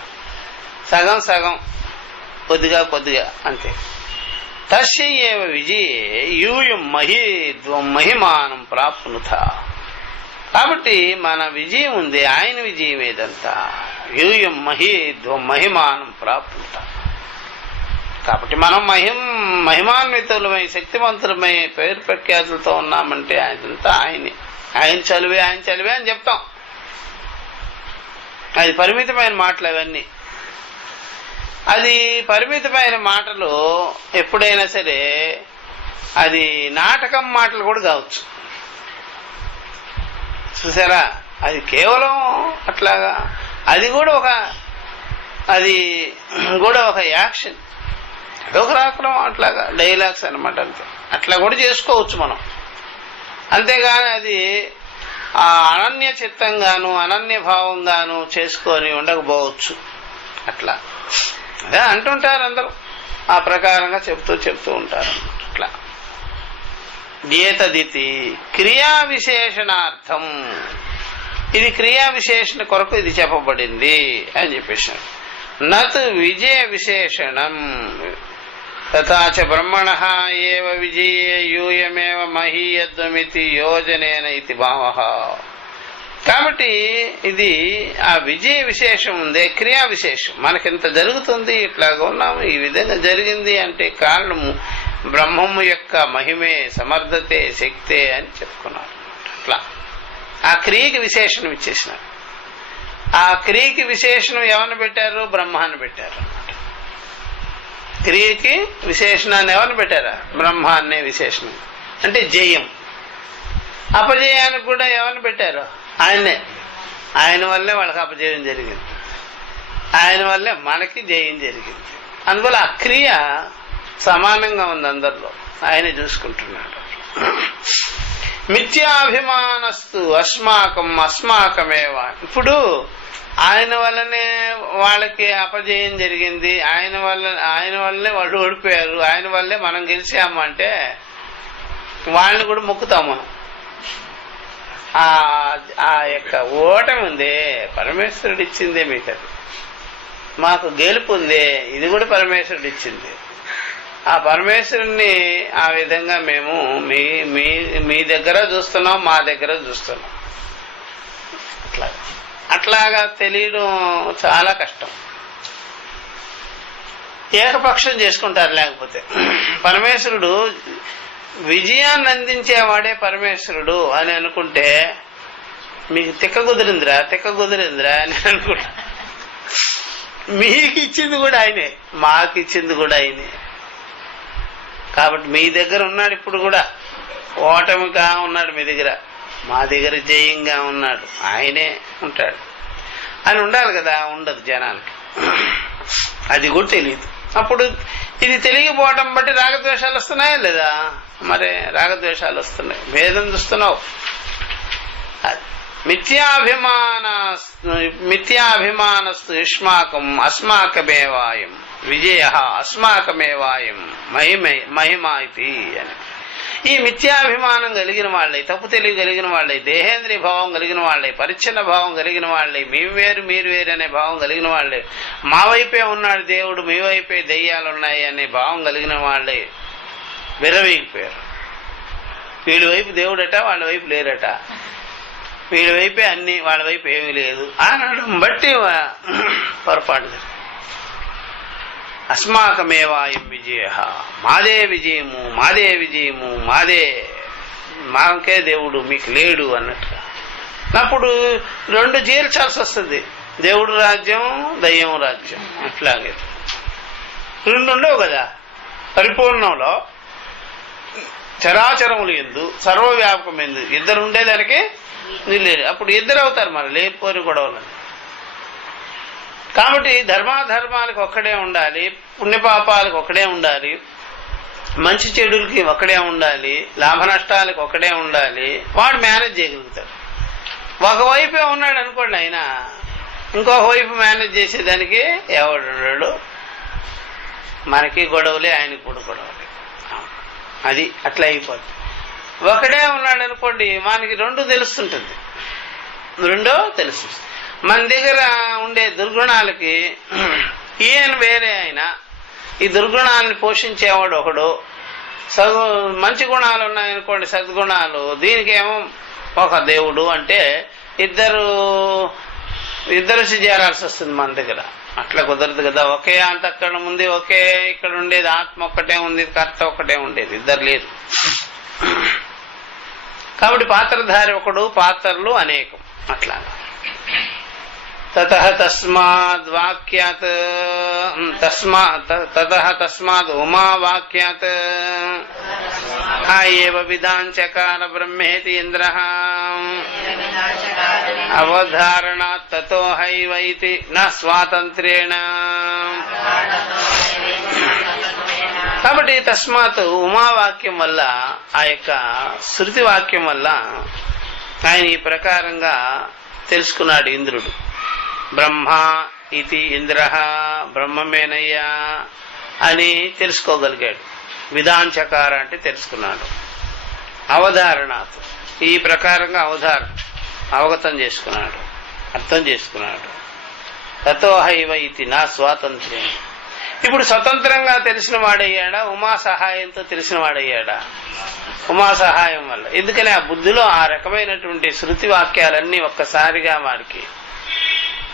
సగం సగం, కొద్దిగా కొద్దిగా అంతే. తస్య ఏవ విజయే యూయం మహిమానం ప్రాప్నుత. కాబట్టి మన విజయం ఉంది, ఆయన విజయం ఏదంతా. యూయం మహిమానం ప్రాప్త. కాబట్టి మనం మహిమాన్వితులమై శక్తివంతులమై పేరు ప్రఖ్యాతులతో ఉన్నామంటే అదంతా ఆయనే. ఆయన చలివే అని చెప్తాం. అది పరిమితమైన మాటలు అవన్నీ. అది పరిమితమైన మాటలు ఎప్పుడైనా సరే అది నాటకం మాటలు కూడా కావచ్చు. చూసారా, అది కేవలం అట్లాగా అది కూడా ఒక యాక్షన్, ఒక రకం అట్లాగా డైలాగ్స్ అనమాట. అంతే, అట్లా కూడా చేసుకోవచ్చు మనం. అంతేగాని అది అనన్య చిత్తంగాను అనన్య భావంగాను చేసుకొని ఉండకపోవచ్చు. అట్లా అదే అంటుంటారు అందరూ, ఆ ప్రకారంగా చెప్తూ ఉంటారు. అట్లా ఏతదితి క్రియా విశేషణార్థం, ఇది క్రియా విశేషణ కొరకు ఇది చెప్పబడింది అని చెప్పేసారు. నతు విజయ విశేషణం తథాచ బ్రహ్మణః ఏవ విజయే యూయమేవ మహీయత్వమితి యోజనేన ఇది భావః. కాబట్టి ఇది ఆ విజయ విశేషం ఉందే, క్రియా విశేషం. మనకింత జరుగుతుంది, ఇట్లాగా ఉన్నాము, ఈ విధంగా జరిగింది అంటే కారణము బ్రహ్మము యొక్క మహిమే, సమర్థతే, శక్తే అని చెప్పుకున్నారు. అట్లా ఆ క్రియకి విశేషణం ఇచ్చేసినారు. ఆ క్రియకి విశేషణం ఎవరిని పెట్టారు? బ్రహ్మాన్ని పెట్టారు. క్రియకి విశేషణాన్ని ఎవరిని పెట్టారా? బ్రహ్మాన్నే విశేషణం. అంటే జయం. అపజయానికి కూడా ఎవరిని పెట్టారు? ఆయన్నే. ఆయన వల్లే వాళ్ళకి అపజయం జరిగింది, ఆయన వల్లే మనకి జయం జరిగింది. అందువల్ల ఆ క్రియ సమానంగా ఉంది అందరిలో, ఆయనే చూసుకుంటున్నాడు. మిథ్యాభిమానస్తు అస్మాకమేవ. ఇప్పుడు ఆయన వల్లనే వాళ్ళకి అపజయం జరిగింది, ఆయన వల్లనే వాళ్ళు ఓడిపోయారు, ఆయన వల్లే మనం గెలిచాము అంటే వాళ్ళని కూడా మొక్కుతాం మనం. ఆ యొక్క ఓటమి ఉందే పరమేశ్వరుడు ఇచ్చిందే, మీకు అది. మాకు గెలుపు ఉందే, ఇది కూడా పరమేశ్వరుడు ఇచ్చింది. ఆ పరమేశ్వరుణ్ణి ఆ విధంగా మేము మీ దగ్గర చూస్తున్నాం, మా దగ్గర చూస్తున్నాం. అట్లాగా తెలియడం చాలా కష్టం. ఏకపక్షం చేసుకుంటారు. లేకపోతే పరమేశ్వరుడు విజయాన్ని అందించేవాడే పరమేశ్వరుడు అని అనుకుంటే మీకు తిక్క కుదిరిందిరా అని అనుకుంటా. మీకు ఇచ్చింది కూడా ఆయనే, మాకు ఇచ్చింది కూడా ఆయనే. కాబట్టి మీ దగ్గర ఉన్నాడు, ఇప్పుడు కూడా ఓటమిగా ఉన్నాడు మీ దగ్గర, మా దగ్గర జయంగా ఉన్నాడు, ఆయనే ఉంటాడు అని ఉండాలి కదా. ఉండదు జనానికి, అది కూడా తెలియదు. అప్పుడు ఇది తెలియకపోవటం బట్టి రాగద్వేషాలు వస్తున్నాయా లేదా? మరి రాగద్వేషాలు వస్తున్నాయి, భేదం చూస్తున్నావు. మిథ్యాభిమానస్తు యుష్మాకం అస్మాకమేవాయం విజయ అస్మాకమేవాయం మహిమా ఇది అని. ఈ మిథ్యాభిమానం కలిగిన వాళ్ళే, తప్పు తెలివి కలిగిన వాళ్ళే, దేహేంద్రియ భావం కలిగిన వాళ్ళే, పరిచ్ఛిన్న భావం కలిగిన వాళ్ళే, మేము వేరు మీరు వేరు అనే భావం కలిగిన వాళ్ళే, మా వైపే ఉన్నాడు దేవుడు, మీ వైపే దెయ్యాలు ఉన్నాయి అనే భావం కలిగిన వాళ్ళే విరవీగిపోయారు. వీడి వైపు దేవుడట, వాళ్ళ వైపు లేరట, వీడి వైపే అన్ని, వాళ్ళ వైపు ఏమీ లేదు అనడం బట్టి పొరపాటు. అస్మాకమేవాయం విజయ, మాదే విజయము, మాకే దేవుడు, మీకు లేడు అన్నట్టుగా. అప్పుడు రెండు జీల్చాల్సి వస్తుంది, దేవుడు రాజ్యం, దయ్యం రాజ్యం. అట్లాగే రెండు ఉండవు కదా. పరిపూర్ణంలో చరాచరములు ఎందు సర్వవ్యాపకం ఎందు ఇద్దరు ఉండేదానికి లేదు. అప్పుడు ఇద్దరు అవుతారు, మరి లేకపోని గొడవలని. కాబట్టి ధర్మాధర్మాలకు ఒక్కడే ఉండాలి, పుణ్యపాపాలకు ఒక్కడే ఉండాలి, మంచి చెడులకి ఒక్కడే ఉండాలి, లాభ నష్టాలకు ఒక్కడే ఉండాలి. వాడు మేనేజ్ చేయగలుగుతాడు. ఒకవైపే ఉన్నాడు అనుకోండి ఆయన, ఇంకొక వైపు మేనేజ్ చేసేదానికి ఎవడు. మనకి గొడవలే, ఆయనకి కూడా గొడవలే. అది అట్లా అయిపోతుంది. ఒకడే ఉన్నాడు అనుకోండి, మనకి రెండో తెలుస్తుంది. మన దగ్గర ఉండే దుర్గుణాలకి ఈయన వేరే అయినా, ఈ దుర్గుణాలను పోషించేవాడు ఒకడు. మంచి గుణాలు ఉన్నాయనుకోండి, సద్గుణాలు, దీనికేమో ఒక దేవుడు అంటే ఇద్దరు చేరాల్సి వస్తుంది మన దగ్గర. అట్లా కుదరదు కదా. ఒకే అంతఃకరణం ఉంది, ఒకే ఇక్కడ ఉండేది ఆత్మ ఒక్కటే ఉంది, కర్త ఒక్కటే ఉండేది, ఇద్దరు లేరు. కాబట్టి పాత్రధారి ఒకడు, పాత్రలు అనేకం. అట్లా తస్మాద్ వాక్యాత్ తస్మాద్ ఉమా వాక్యాత్ ఏవ విధాంచకార బ్రహ్మేతి ఇంద్ర అవధారణాత్ తతో హైవ ఇతి న స్వాతంత్ర్యేణ. కాబట్టి తస్మాత్ ఉమావాక్యం వల్ల, ఆ యొక్క శృతి వాక్యం వల్ల ఆయన ఈ ప్రకారంగా తెలుసుకున్నాడు ఇంద్రుడు. బ్రహ్మ ఇది ఇంద్ర, బ్రహ్మమేనయ్యా అని తెలుసుకోగలిగాడు. విధాంచకార అంటే తెలుసుకున్నాడు. అవధారణాత్ ఈ ప్రకారంగా అవగతం చేసుకున్నాడు, అర్థం చేసుకున్నాడు. తతో హైవ ఇది నా స్వాతంత్ర్యం. ఇప్పుడు స్వతంత్రంగా తెలిసిన వాడయ్యాడా, ఉమా సహాయంతో తెలిసిన వాడయ్యాడా? ఉమా సహాయం వల్ల. ఎందుకని ఆ బుద్ధిలో ఆ రకమైనటువంటి శృతి వాక్యాలన్నీ ఒక్కసారిగా వాడికి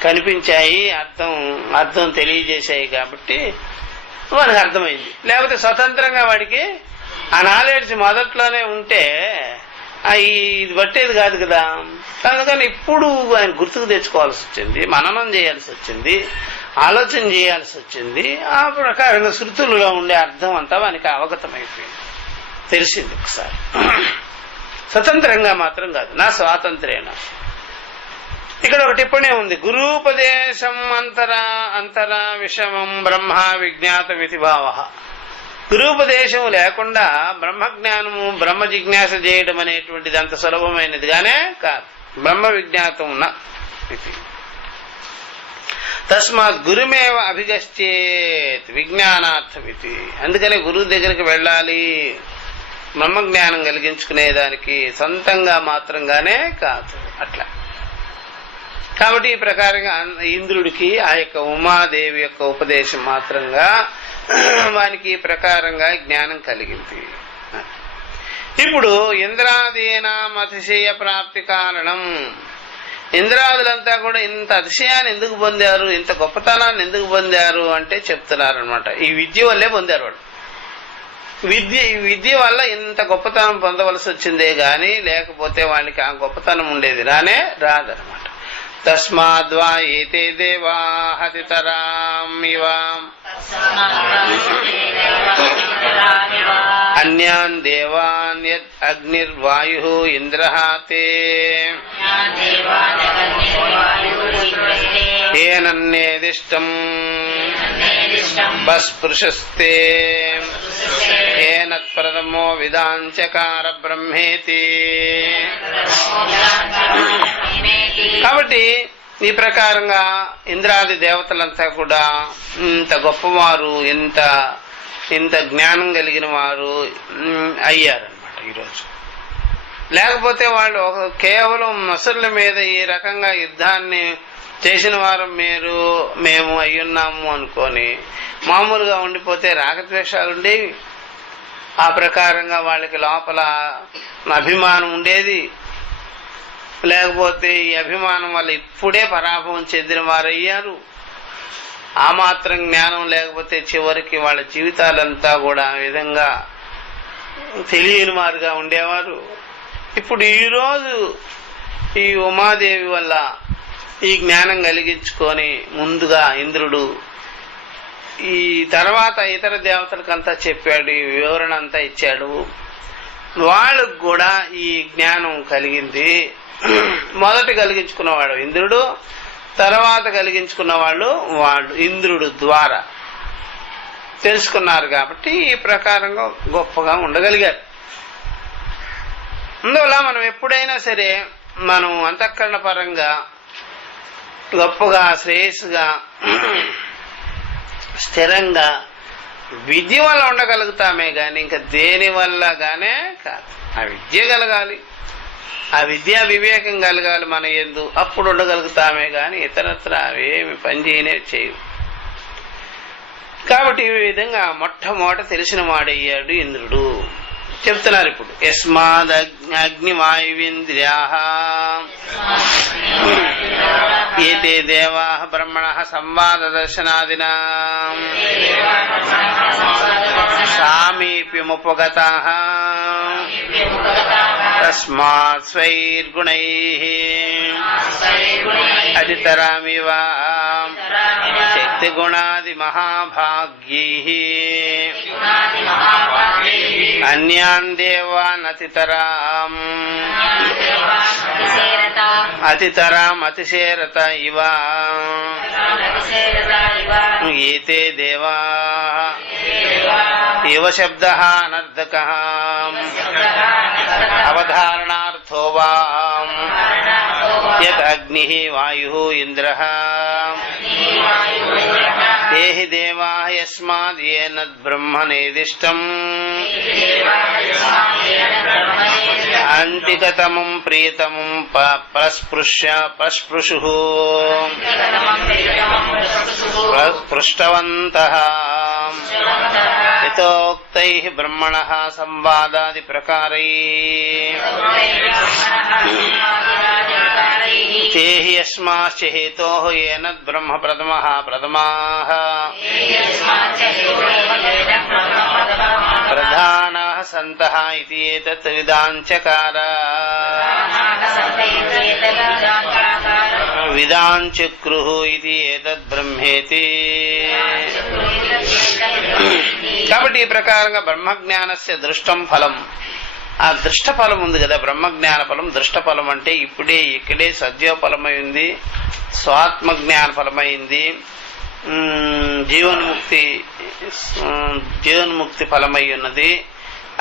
కనిపించాయి, అర్థం తెలియజేశాయి. కాబట్టి వాడికి అర్థమైంది. లేకపోతే స్వతంత్రంగా వాడికి ఆ నాలెడ్జ్ మొదట్లోనే ఉంటే ఇది పట్టేది కాదు కదా. అందుకని ఇప్పుడు ఆయన గుర్తుకు తెచ్చుకోవాల్సి వచ్చింది, మననం చేయాల్సి వచ్చింది, ఆలోచన చేయాల్సి వచ్చింది. ఆ ప్రకారంగా శృతులలో ఉండే అర్థం అంతా వానికి అవగతమైపోయింది, తెలిసింది ఒకసారి. స్వతంత్రంగా మాత్రం కాదు, నా స్వాతంత్ర్యేణ. ఇక్కడ ఒక టిప్పణి ఉంది. గురూపదేశం అంతరా విషమం బ్రహ్మ విజ్ఞాతమితి భావ. గురూపదేశం లేకుండా బ్రహ్మజ్ఞానము, బ్రహ్మ జిజ్ఞాస చేయడం అనేటువంటిది అంత సులభమైనదిగానే కాదు. బ్రహ్మ విజ్ఞాతం ఇది. తస్మాత్ గురుమేవ అభిగశ్చేత్ విజ్ఞానార్థమితి. అందుకని గురువు దగ్గరికి వెళ్ళాలి బ్రహ్మజ్ఞానం కలిగించుకునేదానికి, సొంతంగా మాత్రంగానే కాదు. అట్లా కాబట్టి ఈ ప్రకారంగా ఇంద్రుడికి ఆ యొక్క ఉమాదేవి యొక్క ఉపదేశం మాత్రంగా వానికి ఈ ప్రకారంగా జ్ఞానం కలిగింది. ఇప్పుడు ఇంద్రాదీనాం అతిశయ ప్రాప్తి కారణం. ఇంద్రాదులంతా కూడా ఇంత అతిశయాన్ని ఎందుకు పొందారు, ఇంత గొప్పతనాన్ని ఎందుకు పొందారు అంటే చెప్తున్నారనమాట. ఈ విద్య వల్లే పొందారు వాళ్ళు. విద్య వల్ల ఇంత గొప్పతనం పొందవలసి వచ్చిందే గాని లేకపోతే వాళ్ళకి ఆ గొప్పతనం ఉండేది రాదనమాట. తస్మాద్వా ఏతే దేవా హతితరామివ అన్యాన్ దేవాన్ యద్ అగ్నిర్వాయు ఇంద్రః తే ఏనన్నేదిష్టం బస్పృశస్తే ఏనత్ప్రథమో విధాంచకార బ్రహ్మేతి. కాబట్టి ఈ ప్రకారంగా ఇంద్రాది దేవతలంతా కూడా ఇంత గొప్పవారు, ఇంత జ్ఞానం కలిగిన వారు అయ్యారనమాట ఈరోజు. లేకపోతే వాళ్ళు కేవలం మసుల మీద ఈ రకంగా యుద్ధాన్ని చేసిన వారు మేము అయ్యున్నాము అనుకొని మామూలుగా ఉండిపోతే రాగద్వేషాలుండేవి. ఆ ప్రకారంగా వాళ్ళకి లోపల అభిమానం ఉండేది. లేకపోతే ఈ అభిమానం వల్ల ఇప్పుడే పరాభవం చెందిన వారయ్యారు. ఆ మాత్రం జ్ఞానం లేకపోతే చివరికి వాళ్ళ జీవితాలంతా కూడా ఆ విధంగా తెలియని వారుగా ఉండేవారు. ఇప్పుడు ఈరోజు ఈ ఉమాదేవి వల్ల ఈ జ్ఞానం కలిగించుకొని ముందుగా ఇంద్రుడు ఈ తర్వాత ఇతర దేవతలకంతా చెప్పాడు, ఈ వివరణ అంతా ఇచ్చాడు. వాళ్ళకు కూడా ఈ జ్ఞానం కలిగింది. మొదట కలిగించుకున్నవాడు ఇంద్రుడు, తర్వాత కలిగించుకున్న వాళ్ళు ఇంద్రుడు ద్వారా తెలుసుకున్నారు. కాబట్టి ఈ ప్రకారంగా గొప్పగా ఉండగలిగారు. అందువల్ల మనం ఎప్పుడైనా సరే మనం అంతఃకరణ పరంగా గొప్పగా శ్రేయస్సుగా స్థిరంగా విద్య వల్ల ఉండగలుగుతామే గాని ఇంకా దేని వల్ల గానే కాదు. ఆ విద్య కలగాలి, ఆ విద్యా వివేకం కలగాలి మన యందు, అప్పుడు ఉండగలుగుతామే గాని ఇతరత్ర అవేమి పనిచేయనే చేయవు. కాబట్టి ఈ విధంగా మొట్టమొదట తెలిసిన వాడయ్యాడు ఇంద్రుడు. చెప్తున్నారు ఇప్పుడు. యస్మాద్ అగ్నివాయువింద్రియాః ఏతే దేవాః బ్రహ్మణః సంవాద దర్శనాదినా సామీప్యముపగతాః తస్మాత్ స్వైర్గుణైః అతితరామివ శక్తిగుణాది మహాభాగ్యైః అన్యాన్ దేవాన్ అతితరాం అతిశేరత ఇవ ఏతే దేవా ఇవ శబ్దః అనర్థకః అవధారణార్థో వా యత్ అగ్నిః వాయుః ఇంద్రః దేహి దేవా యస్మాద్ ఏనద్ బ్రహ్మనేదిష్టం అంతికతమం ప్రియతమం పస్పృశుః పృష్టవంతః యతోక్తైః బ్రహ్మణః సంవాదాది ప్రకారైః తేహి యస్మాశ్చ హేతోః ఏనద్ బ్రహ్మ ప్రథమాః ప్రధానాః సంతః ఇతి ఏతత్ విదాంచకార విదాంచక్రుః ఇతి ఏతద్ బ్రహ్మేతి. కాబట్టి ఈ ప్రకారంగా బ్రహ్మజ్ఞానస్య దృష్టం ఫలం, ఆ దృష్ట ఫలం ఉంది కదా, బ్రహ్మజ్ఞాన ఫలం దృష్ట ఫలం అంటే ఇక్కడే సద్యోఫలమై ఉంది, స్వాత్మజ్ఞాన ఫలమైంది, జీవన్ముక్తి ఫలమై ఉన్నది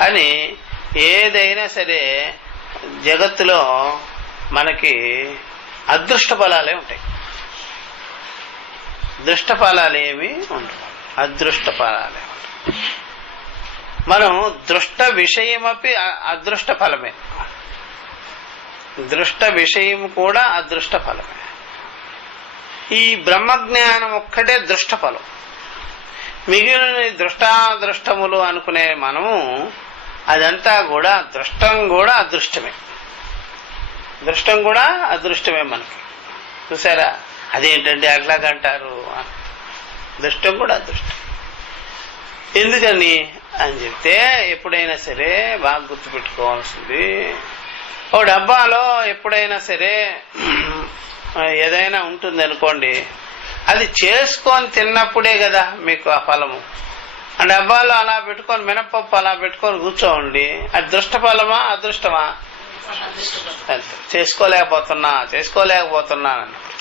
అని. ఏదైనా సరే జగత్తులో మనకి అదృష్ట ఫలాలే ఉంటాయి, దృష్ట ఫలాలు ఏమి ఉండవు, అదృష్ట ఫలాలే ఉంటాయి. మనం దృష్ట విషయమపి అదృష్ట ఫలమే, దృష్ట విషయం కూడా అదృష్ట ఫలమే. ఈ బ్రహ్మజ్ఞానం ఒక్కటే దృష్ట ఫలం. మిగిలిన దృష్టాదృష్టములు అనుకునే మనము అదంతా కూడా దృష్టం కూడా అదృష్టమే, దృష్టం కూడా అదృష్టమే మనకి. చూసారా, అదేంటండి అట్లాగంటారు, దృష్టం కూడా అదృష్టం. ఎందుకని అని చెప్తే ఎప్పుడైనా సరే బాగా గుర్తుపెట్టుకోవాల్సింది, ఓ డబ్బాలో ఎప్పుడైనా సరే ఏదైనా ఉంటుంది అనుకోండి, అది చేసుకొని తిన్నప్పుడే కదా మీకు ఆ ఫలము. ఆ డబ్బాలో అలా పెట్టుకొని మినపప్పు అలా పెట్టుకొని కూర్చోండి, అది దృష్ట ఫలమా అదృష్టమా? చేసుకోలేకపోతున్నా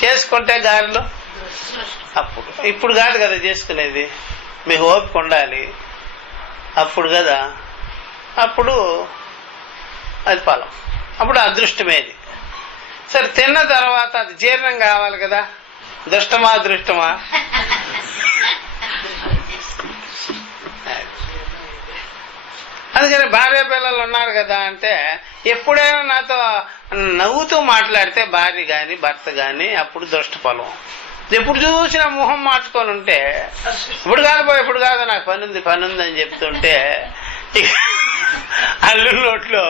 చేసుకుంటే గారెలు అప్పుడు, ఇప్పుడు కాదు కదా చేసుకునేది, మీకు ఓపిక ఉండాలి అప్పుడు కదా, అప్పుడు అది ఫలం, అప్పుడు అదృష్టమేది. సరే తిన్న తర్వాత అది జీర్ణం కావాలి కదా, దృష్టమా అదృష్టమా? అందుకని భార్య పిల్లలు ఉన్నారు కదా అంటే ఎప్పుడైనా నాతో నవ్వుతూ మాట్లాడితే భార్య గాని భర్త గాని అప్పుడు దృష్ట ఫలం. ఎప్పుడు చూసినా మొహం మార్చుకొని ఉంటే ఇప్పుడు కాదు నాకు పని ఉంది అని చెప్తుంటే అల్లు నోట్లో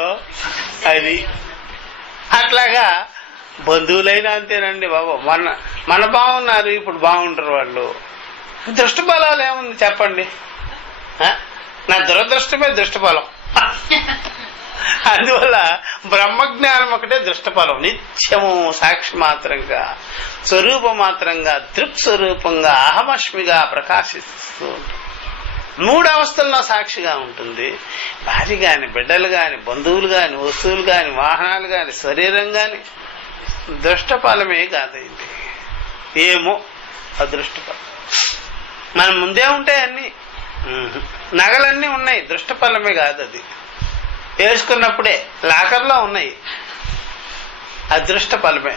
అది. అట్లాగా బంధువులైనా అంతేనండి బాబు, మన బాగున్నారు ఇప్పుడు బాగుంటారు వాళ్ళు. దృష్ట ఫలాలు ఏముంది చెప్పండి, నా దురదృష్టమే దృష్టఫలం. అందువల్ల బ్రహ్మజ్ఞానం ఒకటే దృష్టఫలం. నిత్యము సాక్షి మాత్రంగా, స్వరూప మాత్రంగా, దృక్స్వరూపంగా, అహమస్మిగా ప్రకాశిస్తూ ఉంటుంది. 3 అవస్థల్లో సాక్షిగా ఉంటుంది. భార్య గాని, బిడ్డలు గాని, బంధువులు గాని, వస్తువులు గాని, వాహనాలు గాని, శరీరం గాని దృష్టఫలమే కాదండి. ఏమో అదృష్టఫలం. మన ముందే ఉంటాయి అన్ని, నగలన్నీ ఉన్నాయి, దృష్టఫలమే కాదు. అది వేసుకున్నప్పుడే లాకర్లో ఉన్నాయి, అదృష్ట ఫలమే.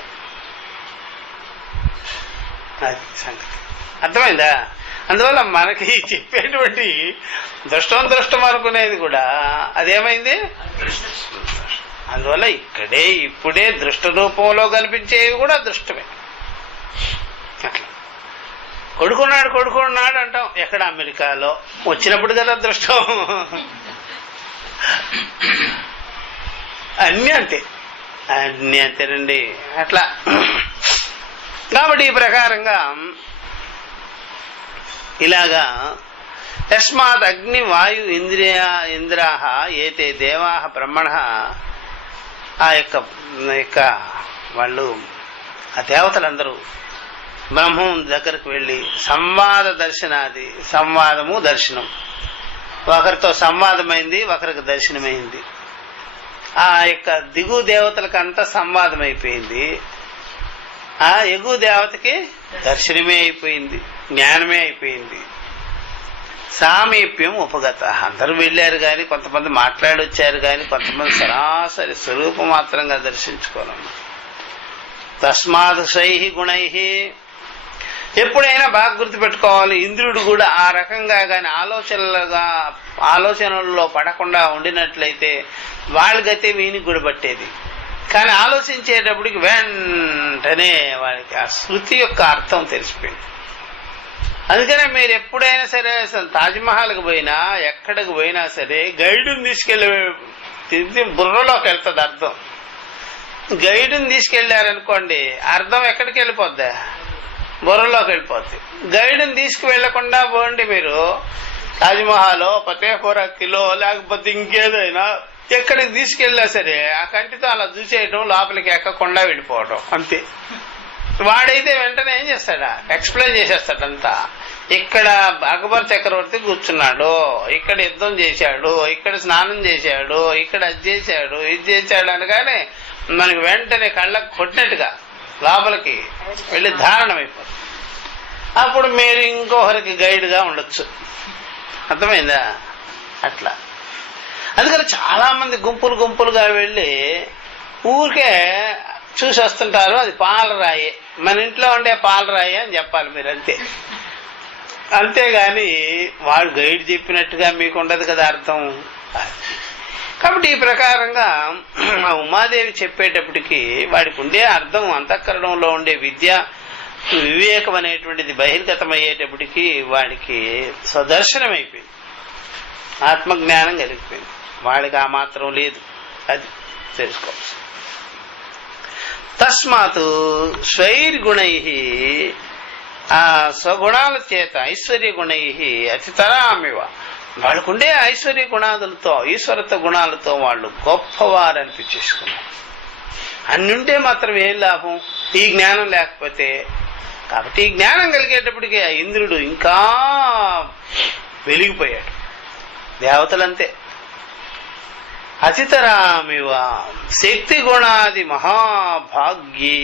అది సంగతి అర్థమైందా? అందువల్ల మనకి చెప్పేటువంటి దృష్టం అనుకునేది కూడా అదేమైంది. అందువల్ల ఇప్పుడే దృష్ట రూపంలో కనిపించేవి కూడా దృష్టమే. అట్లా కొడుకున్నాడు అంటాం, ఎక్కడ? అమెరికాలో వచ్చినప్పుడు కదా దృష్టం. అన్నీ అంతే, అన్నీ అంతేనండి. అట్లా కాబట్టి ఈ ప్రకారంగా ఇలాగా తస్మాత్ అగ్ని వాయు ఇంద్రాహ ఏతే దేవాహ బ్రహ్మణ, ఆ యొక్క వాళ్ళు ఆ దేవతలందరూ బ్రహ్మం దగ్గరకు వెళ్ళి సంవాద దర్శనాది, సంవాదము దర్శనం, ఒకరితో సంవాదమైంది, ఒకరికి దర్శనమైంది. ఆ యొక్క దిగు దేవతలకంతా సంవాదం అయిపోయింది, ఆ ఎగు దేవతకి దర్శనమే అయిపోయింది, జ్ఞానమే అయిపోయింది. సామీప్యం ఉపగత, అందరూ వెళ్ళారు కానీ కొంతమంది మాట్లాడొచ్చారు కానీ కొంతమంది సరాసరి స్వరూపం మాత్రంగా దర్శించుకోవాలన్నారు. తస్మాత్ సై గుణై, ఎప్పుడైనా బాగా గుర్తుపెట్టుకోవాలి, ఇంద్రుడు కూడా ఆ రకంగా కానీ ఆలోచనల్లో పడకుండా ఉండినట్లయితే వాళ్ళ గతే వీనికి గుడిపట్టేది. కానీ ఆలోచించేటప్పటికి వెంటనే వాళ్ళకి ఆ శృతి యొక్క అర్థం తెలిసిపోయింది. అందుకనే మీరు ఎప్పుడైనా సరే తాజ్మహల్కి పోయినా ఎక్కడికి పోయినా సరే గైడుని తీసుకెళ్ళి బుర్రలోకి వెళ్తుంది అర్థం. గైడుని తీసుకెళ్లారనుకోండి అర్థం ఎక్కడికి వెళ్ళిపోద్దా, బుర్రలోకి వెళ్ళిపోద్ది. గైడుని తీసుకువెళ్లకుండా పోండి మీరు తాజ్మహల్, ఫతేపురా కిలో, లేకపోతే ఇంకేదైనా ఎక్కడికి తీసుకెళ్ళా సరే ఆ కంటితో అలా చూసేయటం, లోపలికి ఎక్కకుండా వెళ్ళిపోవటం అంతే. వాడైతే వెంటనే ఏం చేస్తాడా, ఎక్స్ప్లెయిన్ చేసేస్తాడంతా. ఇక్కడ అక్బర్ చక్రవర్తి కూర్చున్నాడు, ఇక్కడ యుద్ధం చేశాడు, ఇక్కడ స్నానం చేశాడు, ఇక్కడ అది చేశాడు, ఇది చేశాడు అనగానే మనకి వెంటనే కళ్ళకు కొట్టినట్టుగా లోపలికి వెళ్ళి ధారణమైపోతుంది. అప్పుడు మీరు ఇంకొకరికి గైడ్గా ఉండొచ్చు. అర్థమైందా? అట్లా. అందుకని చాలా మంది గుంపులు గుంపులుగా వెళ్ళి ఊరికే చూసి వస్తుంటారు. అది పాలరాయి, మన ఇంట్లో ఉండే పాలరాయి అని చెప్పాలి మీరు, అంతే. అంతేగాని వాడు గైడ్ చెప్పినట్టుగా మీకు ఉండదు కదా అర్థం. కాబట్టి ఈ ప్రకారంగా ఉమాదేవి చెప్పేటప్పటికి వాడికి ఉండే అర్థం, అంతఃకరణంలో ఉండే విద్య వివేకం అనేటువంటిది బహిర్గతమయ్యేటప్పటికి వాడికి స్వదర్శనం అయిపోయింది, ఆత్మజ్ఞానం కలిగిపోయింది. వాడికి ఆ మాత్రం లేదు, అది తెలుసుకోవచ్చు. తస్మాత్ స్వైర్గుణై, ఆ స్వగుణాల చేత ఐశ్వర్య గుణై అతితరామివ, వాళ్ళకుండే ఐశ్వర్య గుణాదులతో ఈశ్వరత్వ గుణాలతో వాళ్ళు గొప్పవారు అనిపించేసుకున్నారు. అన్నుంటే మాత్రం ఏం లాభం ఈ జ్ఞానం లేకపోతే. కాబట్టి ఈ జ్ఞానం కలిగేటప్పటికీ ఆ ఇంద్రుడు ఇంకా వెలిగిపోయాడు. దేవతలంతే. అతితరామివ శక్తి గుణాది మహాభాగ్యే,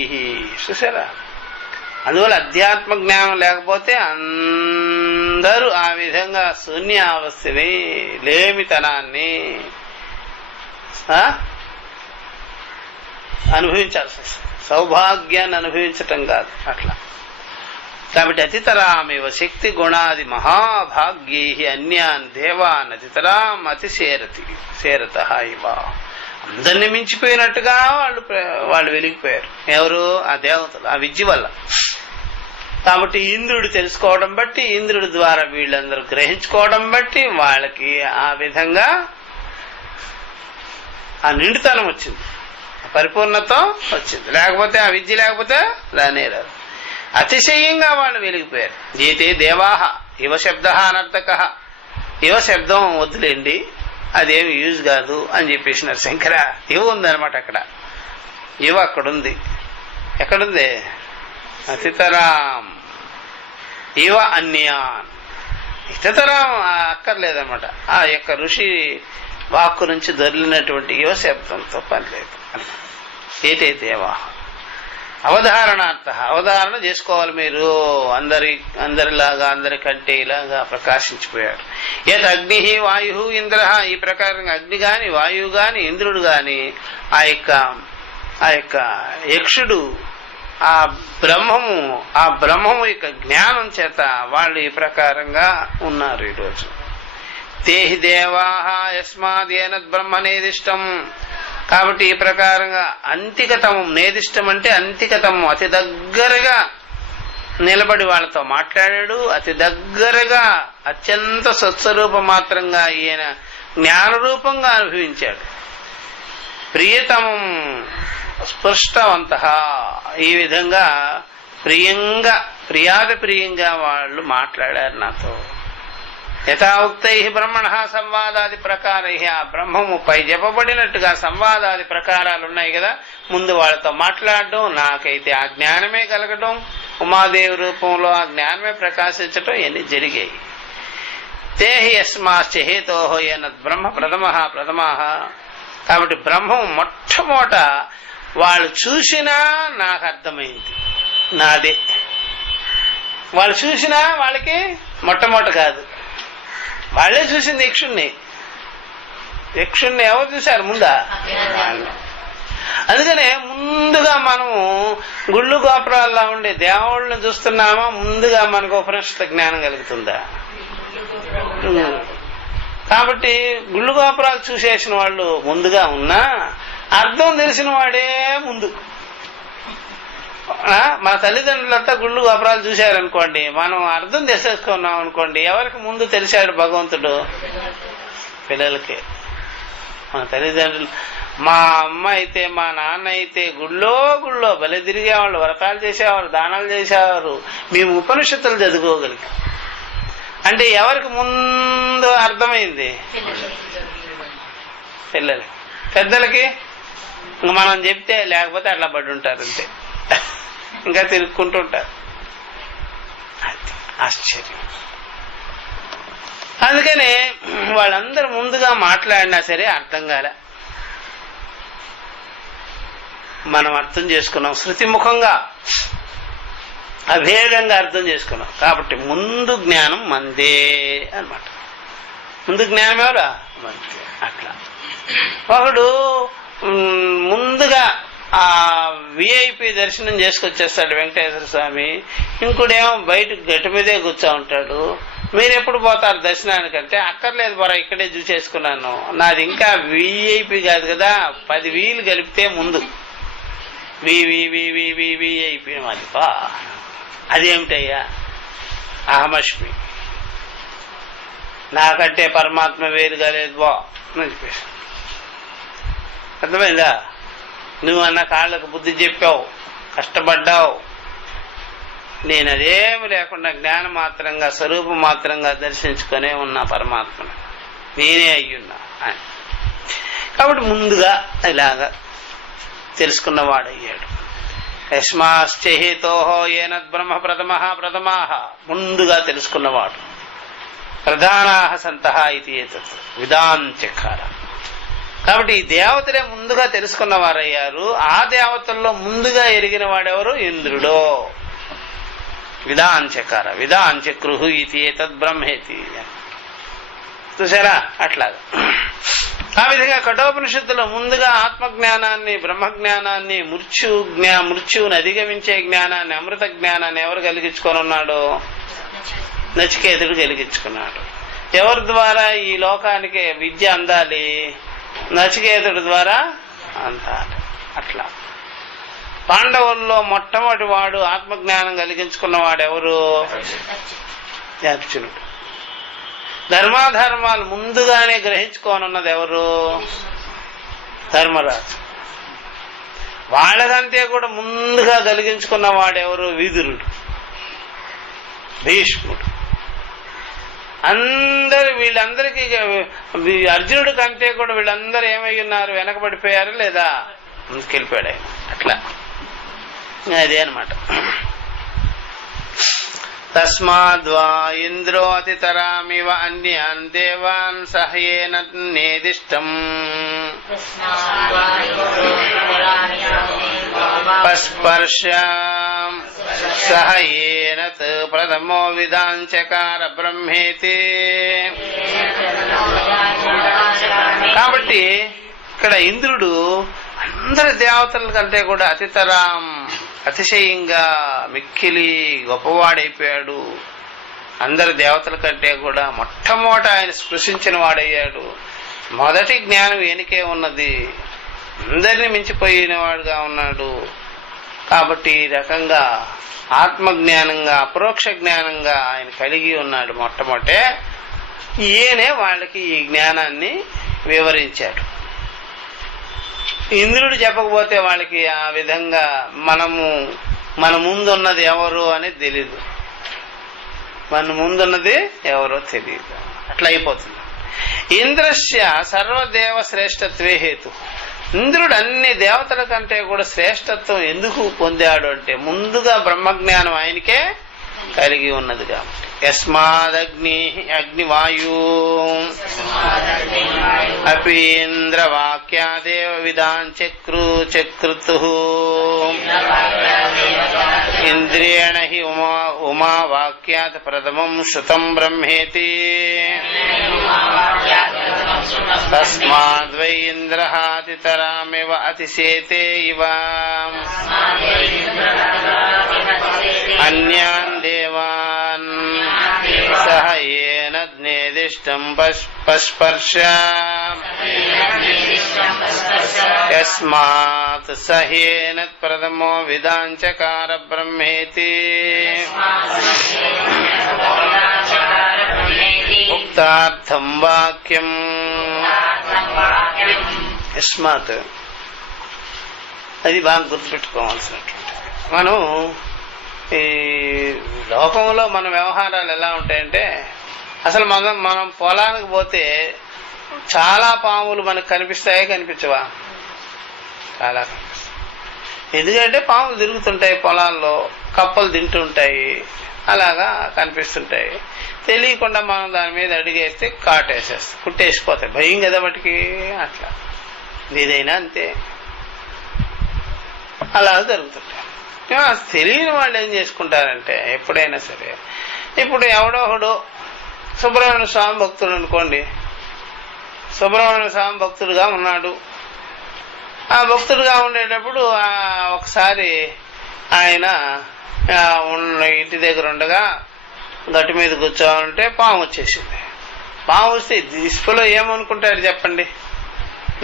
చూసారా? అందువల్ల అధ్యాత్మ జ్ఞానం లేకపోతే అందరూ ఆ విధంగా శూన్యావస్థని, లేమితనాన్ని అనుభవించాల్సి వస్తుంది. సౌభాగ్యాన్ని అనుభవించటం కాదు అట్లా. కాబట్టి అతితరామివ శక్తి గుణాది మహాభాగ్యే అన్యాన్ దేవాన్ అతితరాం అతిశేరత ఇవ, అందరినీ మించిపోయినట్టుగా వాళ్ళు వెలిగిపోయారు. ఎవరు? ఆ దేవతలు, ఆ విద్య వల్ల. కాబట్టి ఇంద్రుడు తెలుసుకోవడం బట్టి, ఇంద్రుడి ద్వారా వీళ్ళందరూ గ్రహించుకోవడం బట్టి వాళ్ళకి ఆ విధంగా ఆ నిండుతనం వచ్చింది, పరిపూర్ణత వచ్చింది. లేకపోతే ఆ విద్య లేకపోతే రానే రాదు. అతిశయంగా వాళ్ళు వెలిగిపోయారు. జీతే దేవాహ ఇవ శబ్ద అనర్థక, ఇవ శబ్దం వద్దులేండి, అదేమి యూజ్ కాదు అని చెప్పేసినారు శంకర. ఇవ ఉందనమాట అక్కడ, ఇవ అక్కడుంది. ఎక్కడుంది? అతితరాం ఇవ అన్యాన్. ఇతతరం అక్కర్లేదనమాట. ఆ యొక్క ఋషి వాక్కు నుంచి దొరికినటువంటి యువ శబ్దంతో పని లేదు. ఏతే దేవాహ అవధారణార్థ, అవధారణ చేసుకోవాలి మీరు. అందరిలాగా, అందరికంటే ఇలాగా ప్రకాశించిపోయాడు. యత్ అగ్ని వాయు ఇంద్ర, ఈ ప్రకారంగా అగ్ని గాని వాయువు గాని ఇంద్రుడు గాని ఆ యొక్క యక్షుడు ఆ బ్రహ్మము యొక్క జ్ఞానం చేత వాళ్ళు ఈ ప్రకారంగా ఉన్నారు ఈరోజు. తేహి దేవాహ యస్మాదేనద్ బ్రహ్మ నేదిష్టం. కాబట్టి ఈ ప్రకారంగా అంతికతమం, నేదిష్టం అంటే అంతికతమం, అతి దగ్గరగా నిలబడి వాళ్ళతో మాట్లాడాడు. అతి దగ్గరగా అత్యంత స్వస్వరూప మాత్రంగా ఈయన జ్ఞానరూపంగా అనుభవించాడు. ప్రియతమం స్పృష్టవంత, ఈ విధంగా ప్రియంగా ప్రియంగా వాళ్ళు మాట్లాడారు నాతో. యథా ఉక్తై బ్రహ్మణ సంవాదాది ప్రకారై, ఆ బ్రహ్మముపై చెప్పబడినట్టుగా సంవాదాది ప్రకారాలు ఉన్నాయి కదా, ముందు వాళ్ళతో మాట్లాడడం, నాకైతే ఆ జ్ఞానమే కలగడం, ఉమాదేవి రూపంలో ఆ జ్ఞానమే ప్రకాశించటం, ఇవన్నీ జరిగాయి. తేహి యస్మాశ్చ హేతోహో ఏనద్ బ్రహ్మ ప్రథమః. కాబట్టి బ్రహ్మం మొట్టమొదట వాళ్ళు చూసినా నాకు అర్థమైంది, నాదే. వాళ్ళు చూసినా వాళ్ళకి మొట్టమొదట కాదు, వాళ్ళే చూసింది యక్షుణ్ణి ఎవరు చూశారు ముందా? అందుకనే ముందుగా మనము గుళ్ళు గోపురాల్లో ఉండే దేవుళ్ళని చూస్తున్నామా, ముందుగా మనకు ఉపనిషత్తు జ్ఞానం కలుగుతుందా? కాబట్టి గుళ్ళు గోపురాలు చూసేసిన వాళ్ళు ముందుగా ఉన్నా అర్థం తెలిసిన వాడే ముందు. మన తల్లిదండ్రులంతా గుళ్ళు గోపురాలు చూశారనుకోండి, మనం అర్థం చేసేసుకున్నాం అనుకోండి, ఎవరికి ముందు తెలిసాడు భగవంతుడు? పిల్లలకే. మన తల్లిదండ్రులు, మా అమ్మ అయితే మా నాన్న అయితే గుళ్ళో బలి తిరిగేవాళ్ళు, వ్రతాలు చేసేవారు, దానాలు చేసేవారు, మేము ఉపనిషత్తులు చదువుకోగలిగాం. అంటే ఎవరికి ముందు అర్థమైంది? పిల్లలకి. పెద్దలకి ఇంక మనం చెప్తే లేకపోతే అట్లా పడి ఉంటారు, అంతే, ఇంకా తిరుక్కుంటుంటారు. ఆశ్చర్యం. అందుకనే వాళ్ళందరూ ముందుగా మాట్లాడినా సరే అర్థం కాలే. మనం అర్థం చేసుకున్నాం, శృతిముఖంగా అభేదంగా అర్థం చేసుకున్నాం. కాబట్టి ముందు జ్ఞానం మందే అన్నమాట. ముందు జ్ఞానం ఎవరా? మందే. అట్లా ఒకడు ముందుగా ఆ విఐపి దర్శనం చేసుకొచ్చేస్తాడు వెంకటేశ్వర స్వామి, ఇంకోడేమో బయట గట్టి మీదే కూర్చో ఉంటాడు. మీరెప్పుడు పోతారు దర్శనానికంటే? అక్కర్లేదు బరా, ఇక్కడే చూసేసుకున్నాను, నాది ఇంకా విఐపి కాదు కదా, 10 వీలు కలిపితే ముందు విఐపి మాది. అదేమిటయ్యా? అహమష్మి, నాకంటే పరమాత్మ వేరుగా లేదు బా అని చెప్పేసి. అర్థమైందా? నువ్వు అన్న కాళ్ళకు బుద్ధి చెప్పావు, కష్టపడ్డావు, నేను అదేమి లేకుండా జ్ఞాన మాత్రంగా స్వరూప మాత్రంగా దర్శించుకునే ఉన్నా పరమాత్మను, నేనే అయ్యున్నా అని. కాబట్టి ముందుగా ఇలాగా తెలుసుకున్నవాడయ్యాడు. యస్మాశ్చేతోహో ఏనద్ బ్రహ్మ ప్రథమః, ముందుగా తెలుసుకున్నవాడు. ప్రధానాః సంతః ఇది ఏతత్ విదాంచకార. కాబట్టి ఈ దేవతలే ముందుగా తెలుసుకున్నవారయ్యారు. ఆ దేవతల్లో ముందుగా ఎరిగిన వాడెవరు? ఇంద్రుడో. విదాంచకార, విదాంచక్రుహు ఇది ఏతద్ బ్రహ్మేతి. చూసారా? అట్లాగా ఆ విధంగా కఠోపనిషత్తులో ముందుగా ఆత్మజ్ఞానాన్ని, బ్రహ్మజ్ఞానాన్ని, మృత్యువుని అధిగమించే జ్ఞానాన్ని, అమృత జ్ఞానాన్ని ఎవరు కలిగించుకొని ఉన్నాడు? నచికేతుడు కలిగించుకున్నాడు. ఎవరి ద్వారా ఈ లోకానికి విద్య అందాలి? నచికేతుడి ద్వారా అందాలి. అట్లా పాండవుల్లో మొట్టమొదటి వాడు ఆత్మజ్ఞానం కలిగించుకున్నవాడు ఎవరు? అర్జునుడు. ధర్మాధర్మాలు ముందుగానే గ్రహించుకోనున్నది ఎవరు? ధర్మరాజు. వాళ్ళకంటే కూడా ముందుగా కలిగించుకున్న వాడెవరు? విదురుడు, భీష్ముడు. వీళ్ళందరికీ అర్జునుడి కంటే కూడా వీళ్ళందరూ ఏమై ఉన్నారు? వెనకబడిపోయారు లేదా? ముందుకెళ్ళిపోయాడు ఆయన. అట్లా అదే అనమాట. తస్మాద్వా ఇంద్రో అతితరామివ అన్యాన్ దేవాన్ సహయేన నేదిష్టం పస్పర్శాం సహయేన ప్రథమో విదాంచకార బ్రహ్మేతి. కాబట్టి ఇక్కడ ఇంద్రుడు అందరి దేవతల కంటే కూడా అతితరాం, అతిశయంగా మిక్కిలి గొప్పవాడైపోయాడు. అందరి దేవతల కంటే కూడా మొట్టమొదట ఆయన స్పృశించిన వాడయ్యాడు. మొదటి జ్ఞానం ఈయనకే ఉన్నది, అందరినీ మించిపోయిన వాడుగా ఉన్నాడు. కాబట్టి ఈ రకంగా ఆత్మజ్ఞానంగా, అపరోక్ష జ్ఞానంగా ఆయన కలిగి ఉన్నాడు మొట్టమొదటే. ఈయనే వాళ్ళకి ఈ జ్ఞానాన్ని వివరించాడు. ఇంద్రుడు చెప్పకపోతే వాళ్ళకి ఆ విధంగా మన ముందున్నది ఎవరు అనేది తెలీదు, మన ముందున్నది ఎవరో తెలియదు, అట్లా అయిపోతుంది. ఇంద్రస్య సర్వదేవ శ్రేష్టత్వే హేతు. ఇంద్రుడు అన్ని దేవతల కంటే కూడా శ్రేష్టత్వం ఎందుకు పొందాడు అంటే ముందుగా బ్రహ్మజ్ఞానం ఆయనకే కలిగి ఉన్నది కాబట్టి. అగ్నివాయు అపీంద్రవాక్యాదేవ విధాన్ చక్రుతు ఇంద్రియేణ హి ఉమా వాక్యాత్ ప్రథమం శృతం బ్రహ్మేతి తస్మాద్వై ఇంద్రహాతితరామివ అతిశేతే ఇవ అన్యాన్ దేవాన్ సహ ఏన జ్ఞేదిష్టం పస్పర్శ యస్మాత్ సహేన ప్రథమో విదాంచకార బ్రహ్మేతి ఉక్తార్థం వాక్యం. యస్మాత్ అది బాగా గుర్తుపెట్టుకోవాల్సినటువంటి. మనం ఈ లోకంలో మన వ్యవహారాలు ఎలా ఉంటాయంటే, అసలు మనం పొలానికి పోతే చాలా పాములు మనకు కనిపిస్తాయా కనిపించవా? చాలా కనిపిస్తాయి. ఎందుకంటే పాములు తిరుగుతుంటాయి పొలాల్లో, కప్పలు తింటుంటాయి, అలాగా కనిపిస్తుంటాయి. తెలియకుండా మనం దాని మీద అడిగేస్తే కాటేసేస్తాం, కుట్టేసిపోతాయి, భయం కదా వాటికి. అట్లా ఏదైనా అంతే, అలా జరుగుతుంటాయి. తెలియని వాళ్ళు ఏం చేసుకుంటారంటే ఎప్పుడైనా సరే, ఇప్పుడు ఎవడో ఒకడు సుబ్రహ్మణ్య స్వామి భక్తుడు అనుకోండి, సుబ్రహ్మణ్య స్వామి భక్తుడుగా ఉన్నాడు. ఆ భక్తుడుగా ఉండేటప్పుడు ఒకసారి ఆయన ఇంటి దగ్గర ఉండగా గట్టు మీద కూర్చోవాలంటే పాము వచ్చేసింది. పాము వస్తే దిశలో ఏమనుకుంటారు చెప్పండి?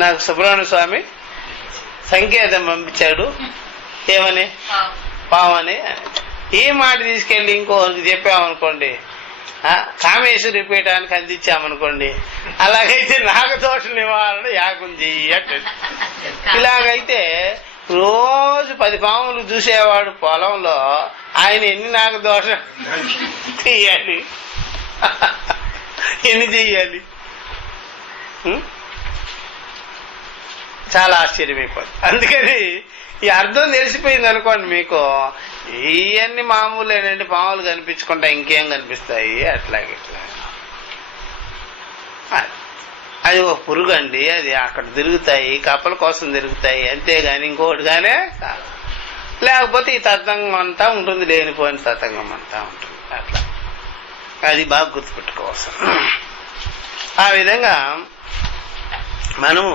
నాకు సుబ్రహ్మణ్య స్వామి సంకేతం పంపించాడు, ఏమని? పావని. ఈ మాట తీసుకెళ్లి ఇంకోరికి చెప్పామనుకోండి, కామేశ్వరి పీఠానికి అందించామనుకోండి, అలాగైతే నాగదోషం నివారణ యాగం చెయ్యట్టు. ఇలాగైతే రోజు 10 పాములు చూసేవాడు పొలంలో ఆయన ఎన్ని నాగదోషం చెయ్యాలి, ఎన్ని చెయ్యాలి? చాలా ఆశ్చర్యమైపోతుంది. అందుకని ఈ అర్థం తెలిసిపోయింది అనుకోండి మీకు, ఇవన్నీ మామూలు ఏంటంటే పాములు కనిపించకుండా ఇంకేం కనిపిస్తాయి, అట్లాగే ఇట్లా. అది ఒక పురుగు అండి, అది అక్కడ తిరుగుతాయి, కప్పల కోసం తిరుగుతాయి, అంతేగాని ఇంకోటిగానే కాదు. లేకపోతే ఈ తతంగం అంతా ఉంటుంది, లేనిపోయిన తతంగం అంతా ఉంటుంది. అట్లా అది బాగా గుర్తుపెట్టుకోవచ్చు. ఆ విధంగా మనము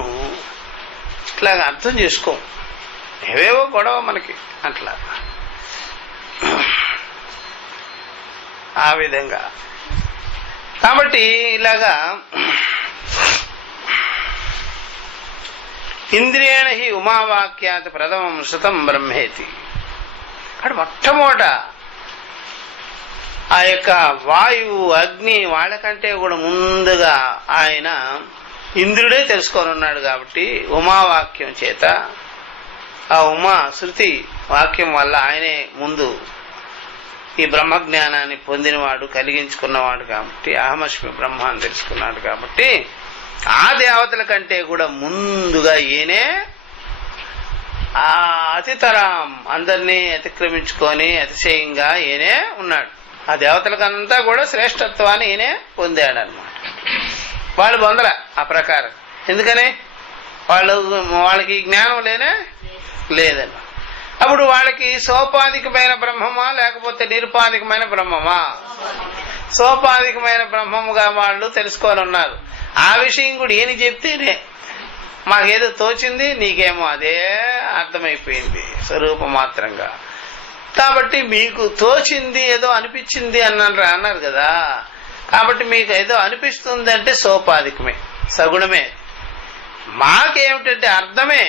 ఇట్లాగా అర్థం చేసుకోం, ఏవేవో గొడవ మనకి అట్లా. ఆ విధంగా కాబట్టి ఇలాగా ఇంద్రియేణ హి ఉమావాక్యాత్ ప్రథమం శృతం బ్రహ్మేతి. అక్కడ మొట్టమొదట ఆ యొక్క వాయువు అగ్ని వాళ్ళకంటే కూడా ముందుగా ఆయన ఇంద్రుడే తెలుసుకొని ఉన్నాడు కాబట్టి ఉమావాక్యం చేత, ఆ ఉమా శృతి వాక్యం వల్ల ఆయనే ముందు ఈ బ్రహ్మజ్ఞానాన్ని పొందినవాడు, కలిగించుకున్నవాడు కాబట్టి, అహమస్మి బ్రహ్మ అని తెలుసుకున్నాడు కాబట్టి ఆ దేవతల కంటే కూడా ముందుగా ఈయనే ఆ అతితరాం అందరినీ అతిక్రమించుకొని అతిశయంగా ఈయనే ఉన్నాడు. ఆ దేవతలకంతా కూడా శ్రేష్టత్వాన్ని ఈయనే పొందాడు అనమాట. వాళ్ళు పొందల ఆ ప్రకారం. ఎందుకని? వాళ్ళకి జ్ఞానం లేదని. అప్పుడు వాళ్ళకి సోపాధికమైన బ్రహ్మమా లేకపోతే నిరుపాధికమైన బ్రహ్మమా? సోపాధికమైన బ్రహ్మముగా వాళ్ళు తెలుసుకొని ఉన్నారు. ఆ విషయం కూడా ఈయన చెప్తేనే మాకేదో తోచింది, నీకేమో అదే అర్థమైపోయింది స్వరూపమాత్రంగా. కాబట్టి మీకు తోచింది ఏదో అనిపించింది అన్నారు కదా. కాబట్టి మీకు ఏదో అనిపిస్తుంది అంటే సోపాధికమే, సగుణమే. మాకేమిటంటే అర్థమే,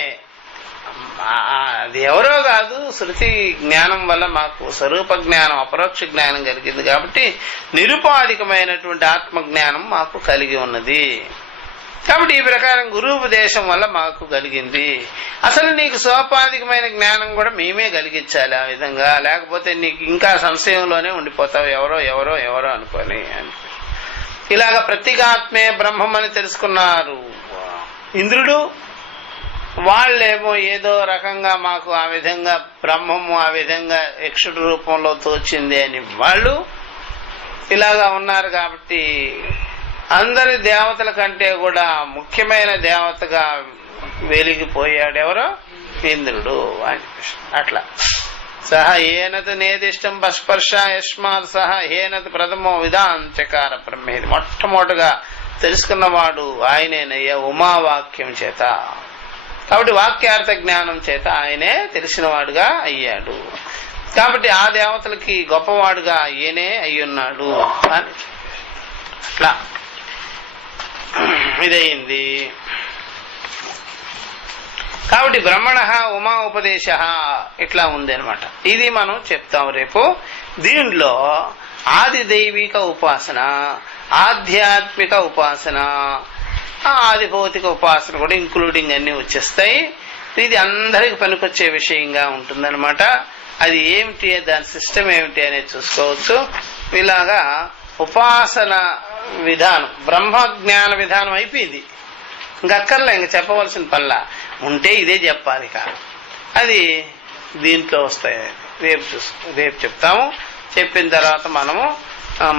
అది ఎవరో కాదు, శృతి జ్ఞానం వల్ల మాకు స్వరూప జ్ఞానం అపరోక్ష జ్ఞానం కలిగింది కాబట్టి నిరుపాధికమైనటువంటి ఆత్మజ్ఞానం మాకు కలిగి ఉన్నది. కాబట్టి ఈ ప్రకారం గురూపదేశం వల్ల మాకు కలిగింది. అసలు నీకు సోపాధికమైన జ్ఞానం కూడా మేమే కలిగించాలి ఆ విధంగా, లేకపోతే నీకు ఇంకా సంశయంలోనే ఉండిపోతావు, ఎవరో ఎవరో ఎవరో అనుకొని. ఇలాగ ప్రత్యేగాత్మే బ్రహ్మం అని తెలుసుకున్నారు ఇంద్రుడు. వాళ్ళేమో ఏదో రకంగా మాకు ఆ విధంగా బ్రహ్మము ఆ విధంగా యక్షుడు రూపంలో తోచింది అని వాళ్ళు ఇలాగా ఉన్నారు. కాబట్టి అందరి దేవతల కంటే కూడా ముఖ్యమైన దేవతగా వెలిగిపోయాడు ఎవరో ఇంద్రుడు అని. అట్లా సహ ఏనత్ నేదిష్టం పస్పర్శ యస్మాత్ సహ ఏనత్ ప్రథమో విధాంచకార బ్రహ్మేది. మొట్టమొదటిగా తెలుసుకున్నవాడు ఆయనేనయ్యా ఉమావాక్యం చేత. కాబట్టి వాక్యార్థ జ్ఞానం చేత ఆయనే తెలిసినవాడుగా అయ్యాడు. కాబట్టి ఆ దేవతలకి గొప్పవాడుగా ఈయనే అయ్యున్నాడు అని అట్లా ఇదయింది. కాబట్టి బ్రహ్మణ ఉమా ఉపదేశ ఇట్లా ఉంది అనమాట. ఇది మనం చెప్తాం రేపు. దీనిలో ఆది దైవిక ఉపాసన, ఆధ్యాత్మిక ఉపాసన, ఆది భౌతిక ఉపాసన కూడా ఇంక్లూడింగ్ అన్ని వచ్చేస్తాయి. ఇది అందరికి పనికొచ్చే విషయంగా ఉంటుందన్నమాట. అది ఏమిటి, దాని సిస్టమ్ ఏమిటి అనేది చూసుకోవచ్చు. ఇలాగా ఉపాసన విధానం బ్రహ్మ జ్ఞాన విధానం అయిపోయింది. ఇంకక్కర్లే, ఇంక చెప్పవలసిన పనిలా ఉంటే ఇదే చెప్పాలి కాదు, అది దీంట్లో వస్తాయి. రేపు చెప్తాము. చెప్పిన తర్వాత మనము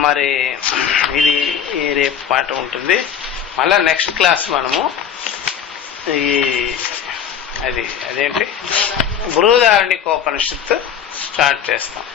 మరి ఇది రేపు పాట ఉంటుంది. మళ్ళా నెక్స్ట్ క్లాస్ మనము అదేంటి బృహదారణ్యకోపనిషత్తు స్టార్ట్ చేస్తాం.